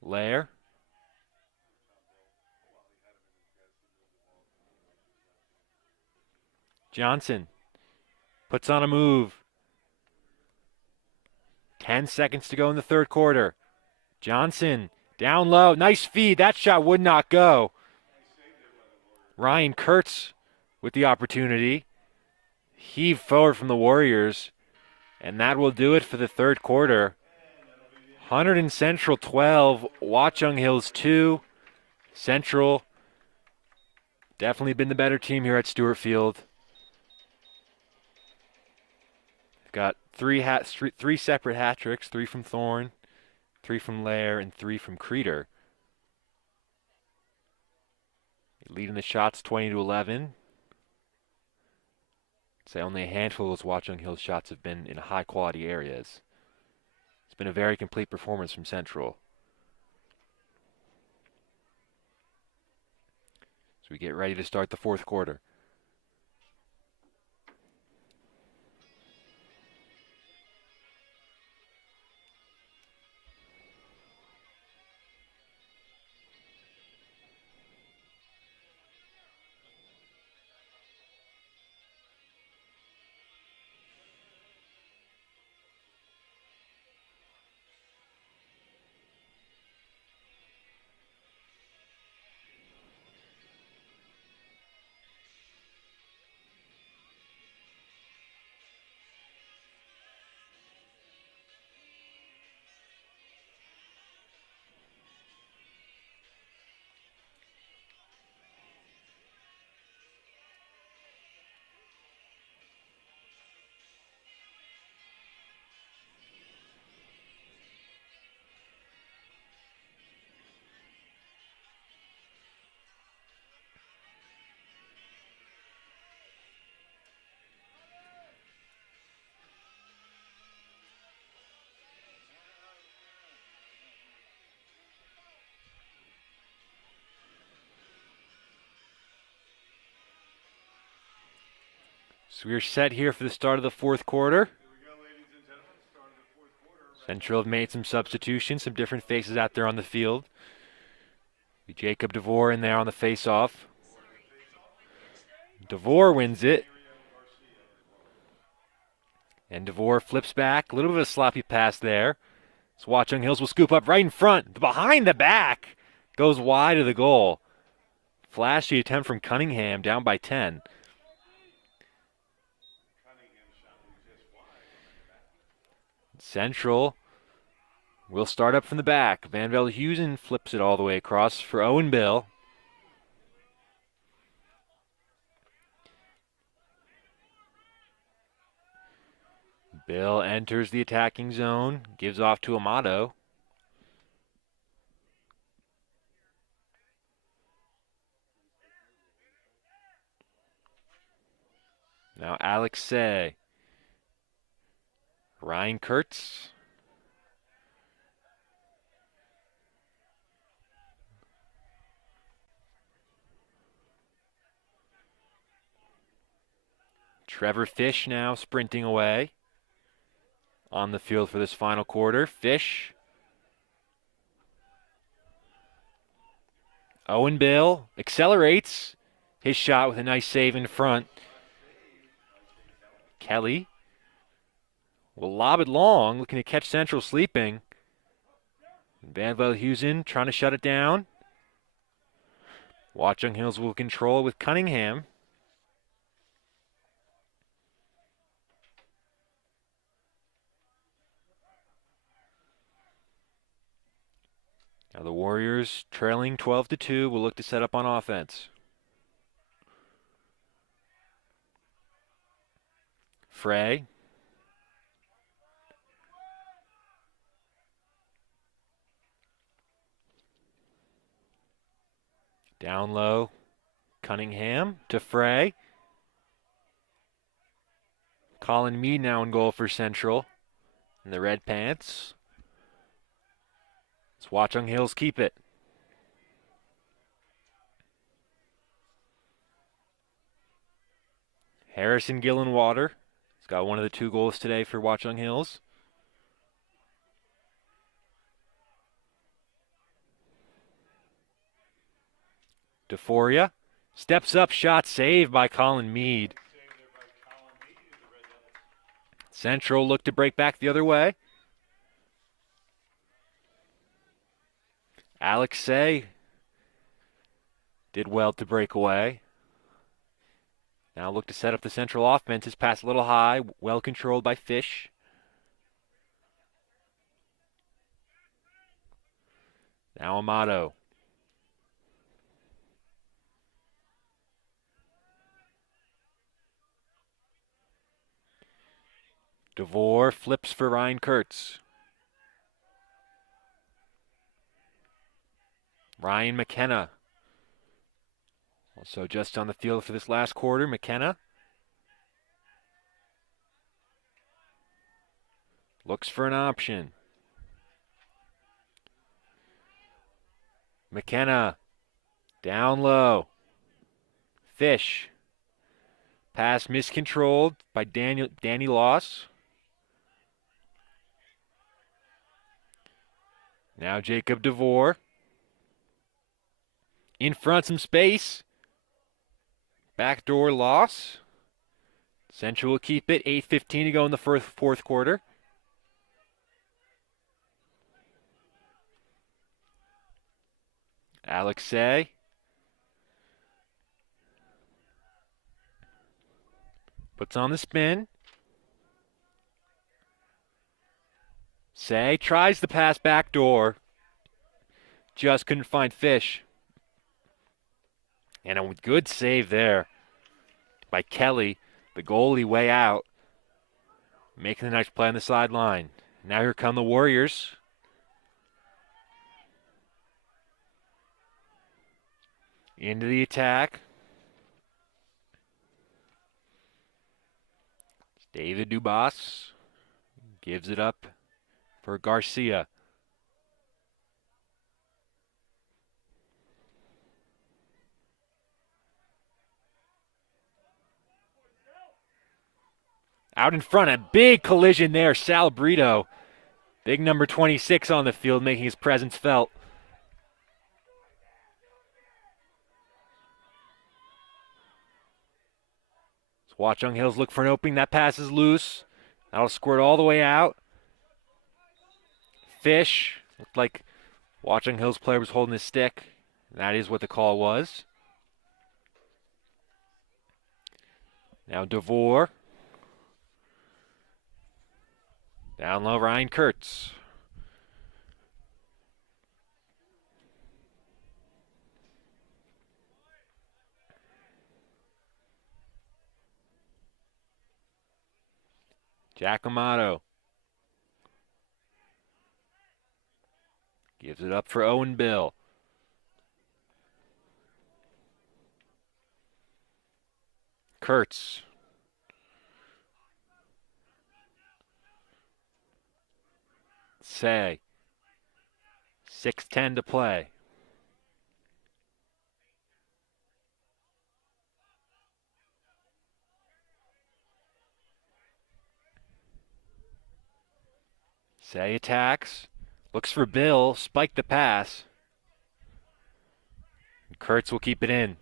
Lair. Johnson puts on a move. 10 seconds to go in the third quarter. Johnson down low, nice feed. That shot would not go. Ryan Kurtz with the opportunity. Heave forward from the Warriors. And that will do it for the third quarter. Hunterdon Central 12, Watchung Hills 2. Central definitely been the better team here at Stewart Field. Got three separate hat tricks, 3 from Thorne, 3 from Lair, and 3 from Creeder. Leading the shots 20-11. I'd say only a handful of those Watchung Hills shots have been in high quality areas. It's been a very complete performance from Central. So we get ready to start the fourth quarter. So we're set here for the start of the fourth quarter. Central have made some substitutions, some different faces out there on the field. Jacob DeVore in there on the face-off. DeVore wins it. And DeVore flips back. A little bit of a sloppy pass there. So Watchung Hills will scoop up right in front. Behind the back. Goes wide of the goal. Flashy attempt from Cunningham, down by 10. Central will start up from the back. Van Veldhuizen flips it all the way across for Owen Bill. Bill enters the attacking zone, gives off to Amato. Now Alex Say. Ryan Kurtz. Trevor Fish now sprinting away on the field for this final quarter. Fish. Owen Bill accelerates his shot with a nice save in front. Kelly will lob it long, looking to catch Central sleeping. Van Veldhuizen trying to shut it down. Watchung Hills will control with Cunningham. Now the Warriors trailing 12-2 will look to set up on offense. Frey. Down low, Cunningham to Frey. Colin Mead now in goal for Central in the red pants. Let's Watchung Hills keep it. Harrison Gillenwater. He's got one of the 2 goals today for Watchung Hills. DeForia steps up, shot saved by Colin Mead. Central look to break back the other way. Alex Say did well to break away. Now look to set up the Central offense. His pass a little high, well controlled by Fish. Now Amato. DeVore flips for Ryan Kurtz. Ryan McKenna. Also just on the field for this last quarter, McKenna. Looks for an option. McKenna down low. Fish. Pass miscontrolled by Danny Loss. Now Jacob DeVore. In front, some space. Backdoor loss. Central will keep it. 8:15 to go in the fourth quarter. Alex Say. Puts on the spin. Say tries the pass backdoor. Just couldn't find Fish. And a good save there by Kelly, the goalie way out. Making a nice play on the sideline. Now here come the Warriors. Into the attack. David Dubas gives it up for Garcia. Out in front, a big collision there. Sal Brito, big number 26 on the field, making his presence felt. Watchung Hills look for an opening. That pass is loose. That'll squirt all the way out. Fish. Looked like Watchung Hills player was holding his stick. That is what the call was. Now DeVore. Down low, Ryan Kurtz. Jack Amato. Gives it up for Owen Bill. Kurtz. Say. 6:10 to play. Say attacks. Looks for Bill. Spike the pass. Kurtz will keep it in.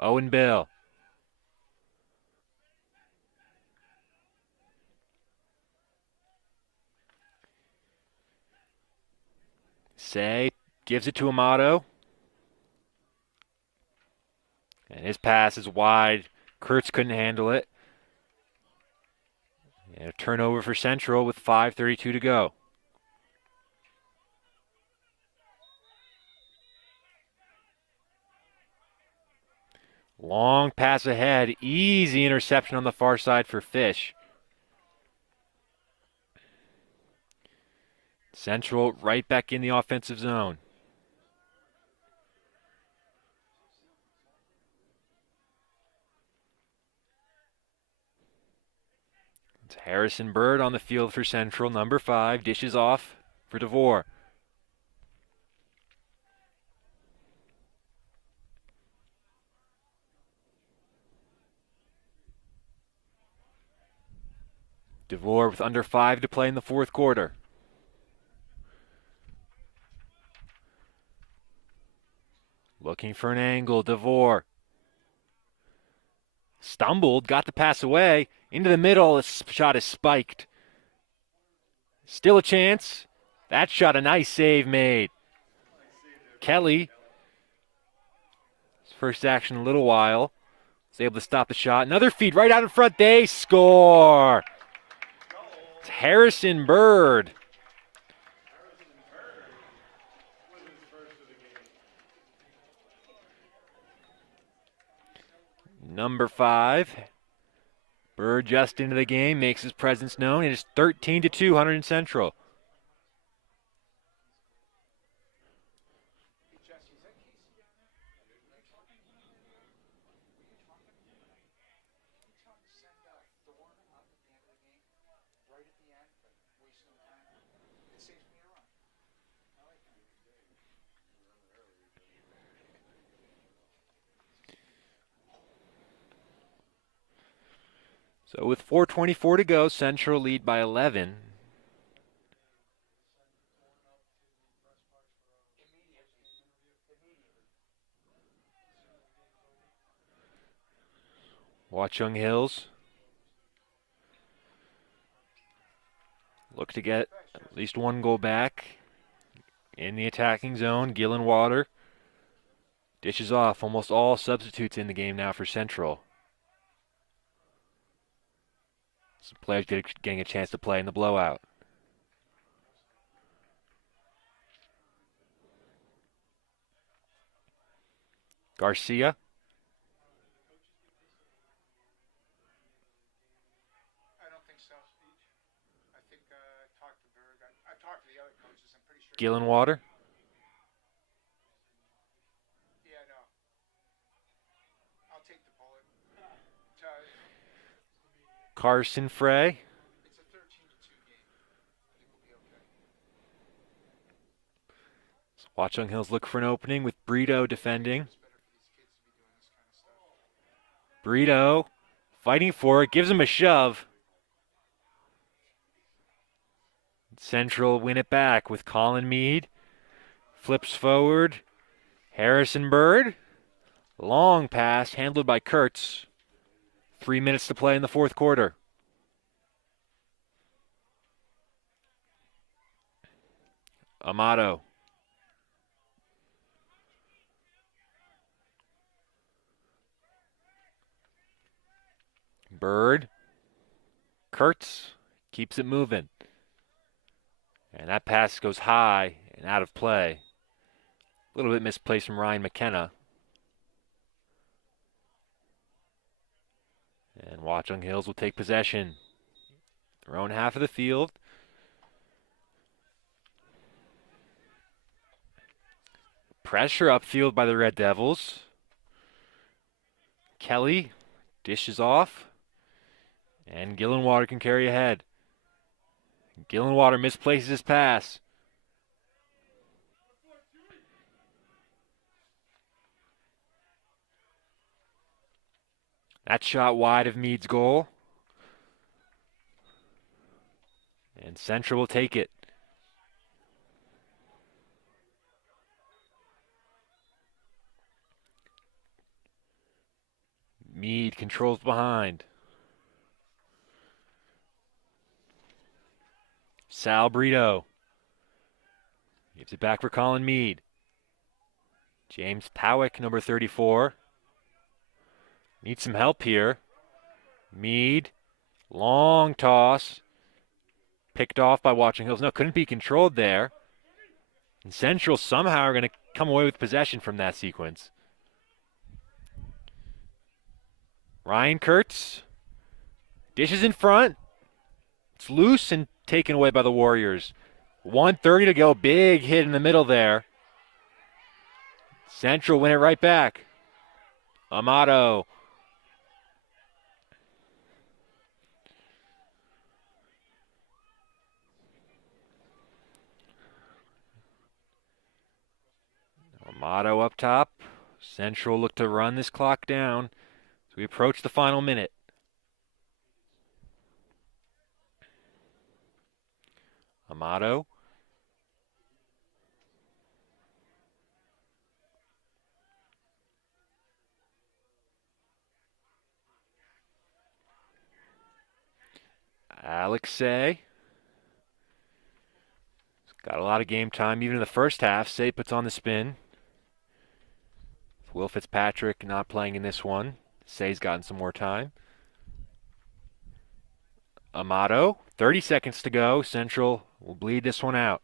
Owen Bill. Say gives it to Amato. And his pass is wide. Kurtz couldn't handle it. And a turnover for Central with 5:32 to go. Long pass ahead. Easy interception on the far side for Fish. Central right back in the offensive zone. It's Harrison Bird on the field for Central. Number 5 dishes off for DeVore. DeVore with under 5 to play in the fourth quarter. Looking for an angle, DeVore. Stumbled, got the pass away. Into the middle, this shot is spiked. Still a chance. That shot, a nice save made. Kelly, his first action in a little while, was able to stop the shot. Another feed right out in front. They score. It's Harrison Bird. Number 5. Bird just into the game, makes his presence known. It is 13-2, Hunterdon Central. So with 4:24 to go, Central lead by 11. Watchung Hills look to get at least one goal back in the attacking zone. Gillenwater dishes off. Almost all substitutes in the game now for Central. Some players getting a chance to play in the blowout. Garcia. I don't think so. I think I talked to Berg. I talked to the other coaches. I'm pretty sure. Gillenwater. Yeah, no. I'll take the bullet. Carson Frey. It's a 13-2 game. I think we'll be okay. Watchung Hills look for an opening with Brito defending. It's better for these kids to be doing this kind of stuff. Brito fighting for it, gives him a shove. Central win it back with Colin Mead. Flips forward. Harrison Bird. Long pass handled by Kurtz. 3 minutes to play in the fourth quarter. Amato. Bird. Kurtz keeps it moving. And that pass goes high and out of play. A little bit misplaced from Ryan McKenna. And Watchung Hills will take possession. Their own half of the field. Pressure upfield by the Red Devils. Kelly dishes off. And Gillenwater can carry ahead. Gillenwater misplaces his pass. That shot wide of Mead's goal. And Central will take it. Mead controls behind. Sal Brito gives it back for Colin Mead. James Powick, number 34. Needs some help here. Mead, long toss. Picked off by Watchung Hills. No, couldn't be controlled there. And Central somehow are going to come away with possession from that sequence. Ryan Kurtz dishes in front. It's loose and taken away by the Warriors. 1:30 to go. Big hit in the middle there. Central win it right back. Amato. Amato up top. Central look to run this clock down as we approach the final minute. Amato. Alexei. Got a lot of game time even in the first half. Say puts on the spin. Will Fitzpatrick not playing in this one. Say's gotten some more time. Amato, 30 seconds to go. Central will bleed this one out.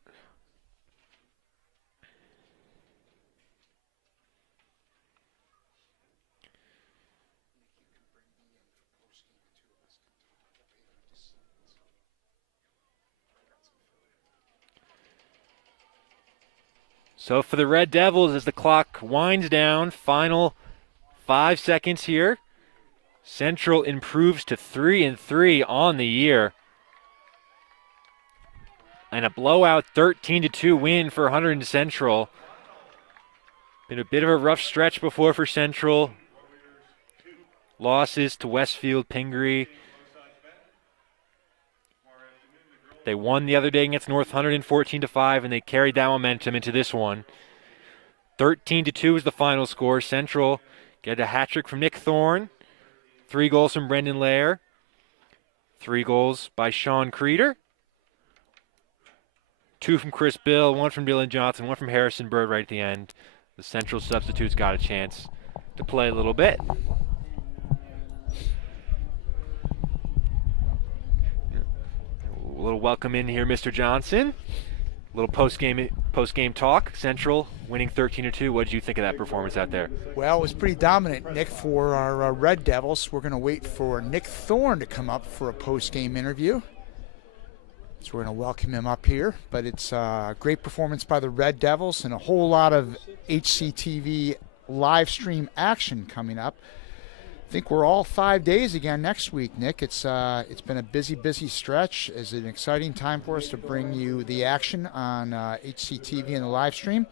So for the Red Devils, as the clock winds down, final 5 seconds here. Central improves to 3-3 on the year. And a blowout 13-2 win for Hunterdon Central. Been a bit of a rough stretch before for Central. Losses to Westfield, Pingree. They won the other day against North Hunterdon 14-5, and they carried that momentum into this one. 13-2 is the final score. Central get a hat trick from Nick Thorne. 3 goals from Brendan Lair. 3 goals by Sean Creeder. 2 from Chris Bill, 1 from Dylan Johnson, 1 from Harrison Bird right at the end. The Central substitutes got a chance to play a little bit. A little welcome in here, Mr. Johnson. A little post-game talk. Central winning 13-2. What did you think of that performance out there? Well, it was pretty dominant, Nick, for our Red Devils. We're going to wait for Nick Thorne to come up for a post-game interview. So we're going to welcome him up here. But it's a great performance by the Red Devils and a whole lot of HCTV live stream action coming up. I think we're all 5 days again next week, Nick. It's been a busy stretch. It's an exciting time for us to bring you the action on HCTV and the live stream.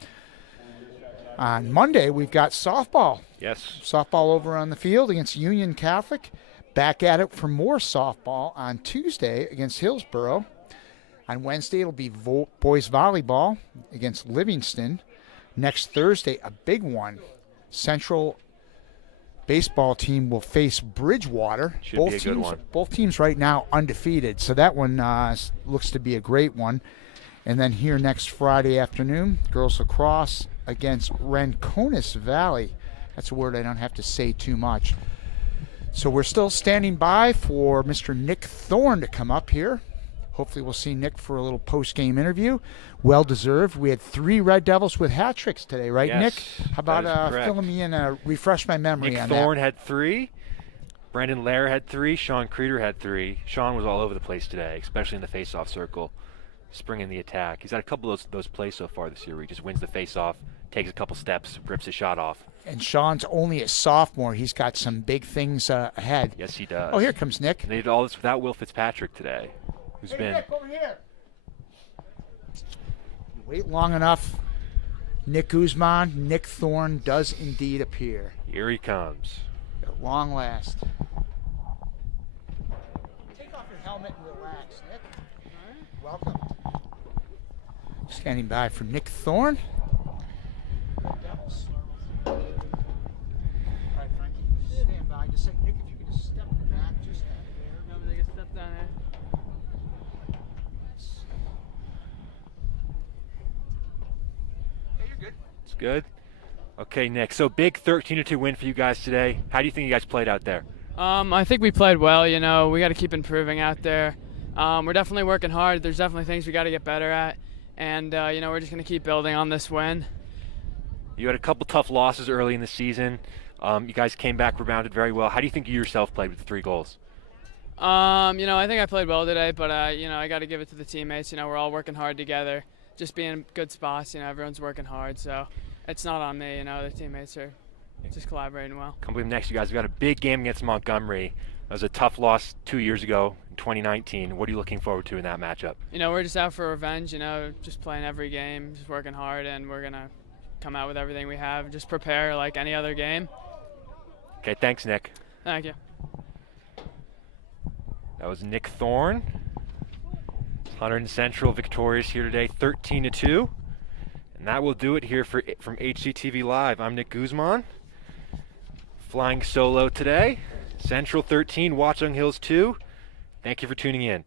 On Monday, we've got softball. Yes. Softball over on the field against Union Catholic. Back at it for more softball on Tuesday against Hillsborough. On Wednesday, it'll be boys volleyball against Livingston. Next Thursday, a big one. Central baseball team will face Bridgewater. Should be a good one. Both teams right now undefeated, so that one looks to be a great one. And then here next Friday afternoon, girls lacrosse against Ranconis Valley. That's a word I don't have to say too much. So we're still standing by for Mr. Nick Thorne to come up here. Hopefully we'll see Nick for a little post-game interview. Well-deserved. We had 3 Red Devils with hat tricks today, right, yes, Nick? How about filling me in, refresh my memory Nick on Thorne that? had 3. Brandon Lair had 3. Sean Creeder had 3. Sean was all over the place today, especially in the face-off circle, springing the attack. He's had a couple of those plays so far this year where he just wins the face-off, takes a couple steps, rips his shot off. And Sean's only a sophomore. He's got some big things ahead. Yes, he does. Oh, here comes Nick. And they did all this without Will Fitzpatrick today, who's been... Nick, over here. You wait long enough. Nick Guzman, Nick Thorne does indeed appear. Here he comes. At long last. Take off your helmet and relax, Nick. Welcome. Standing by for Nick Thorne. Red Devils. All right, Frankie, stand by. Just say, Nick, if you could just step in the back, just there. Remember they get stepped down there. Yeah, you're good. It's good. Okay, Nick. So big 13-2 win for you guys today. How do you think you guys played out there? I think we played well. You know, we got to keep improving out there. We're definitely working hard. There's definitely things we got to get better at, and you know, we're just gonna keep building on this win. You had a couple tough losses early in the season. You guys came back, rebounded very well. How do you think you yourself played with the 3 goals? You know, I think I played well today, but you know, I got to give it to the teammates. You know, we're all working hard together, just being in good spots. You know, everyone's working hard, so it's not on me. You know, the teammates are just collaborating well. Come with next, you guys. We got a big game against Montgomery. It was a tough loss 2 years ago in 2019. What are you looking forward to in that matchup? You know, we're just out for revenge. You know, just playing every game, just working hard, and we're gonna come out with everything we have. Just prepare like any other game. Okay, thanks, Nick. Thank you. That was Nick Thorne. Hunterdon Central victorious here today, 13-2. And that will do it here from HCTV Live. I'm Nick Guzman. Flying solo today. Central 13, Watchung Hills 2. Thank you for tuning in.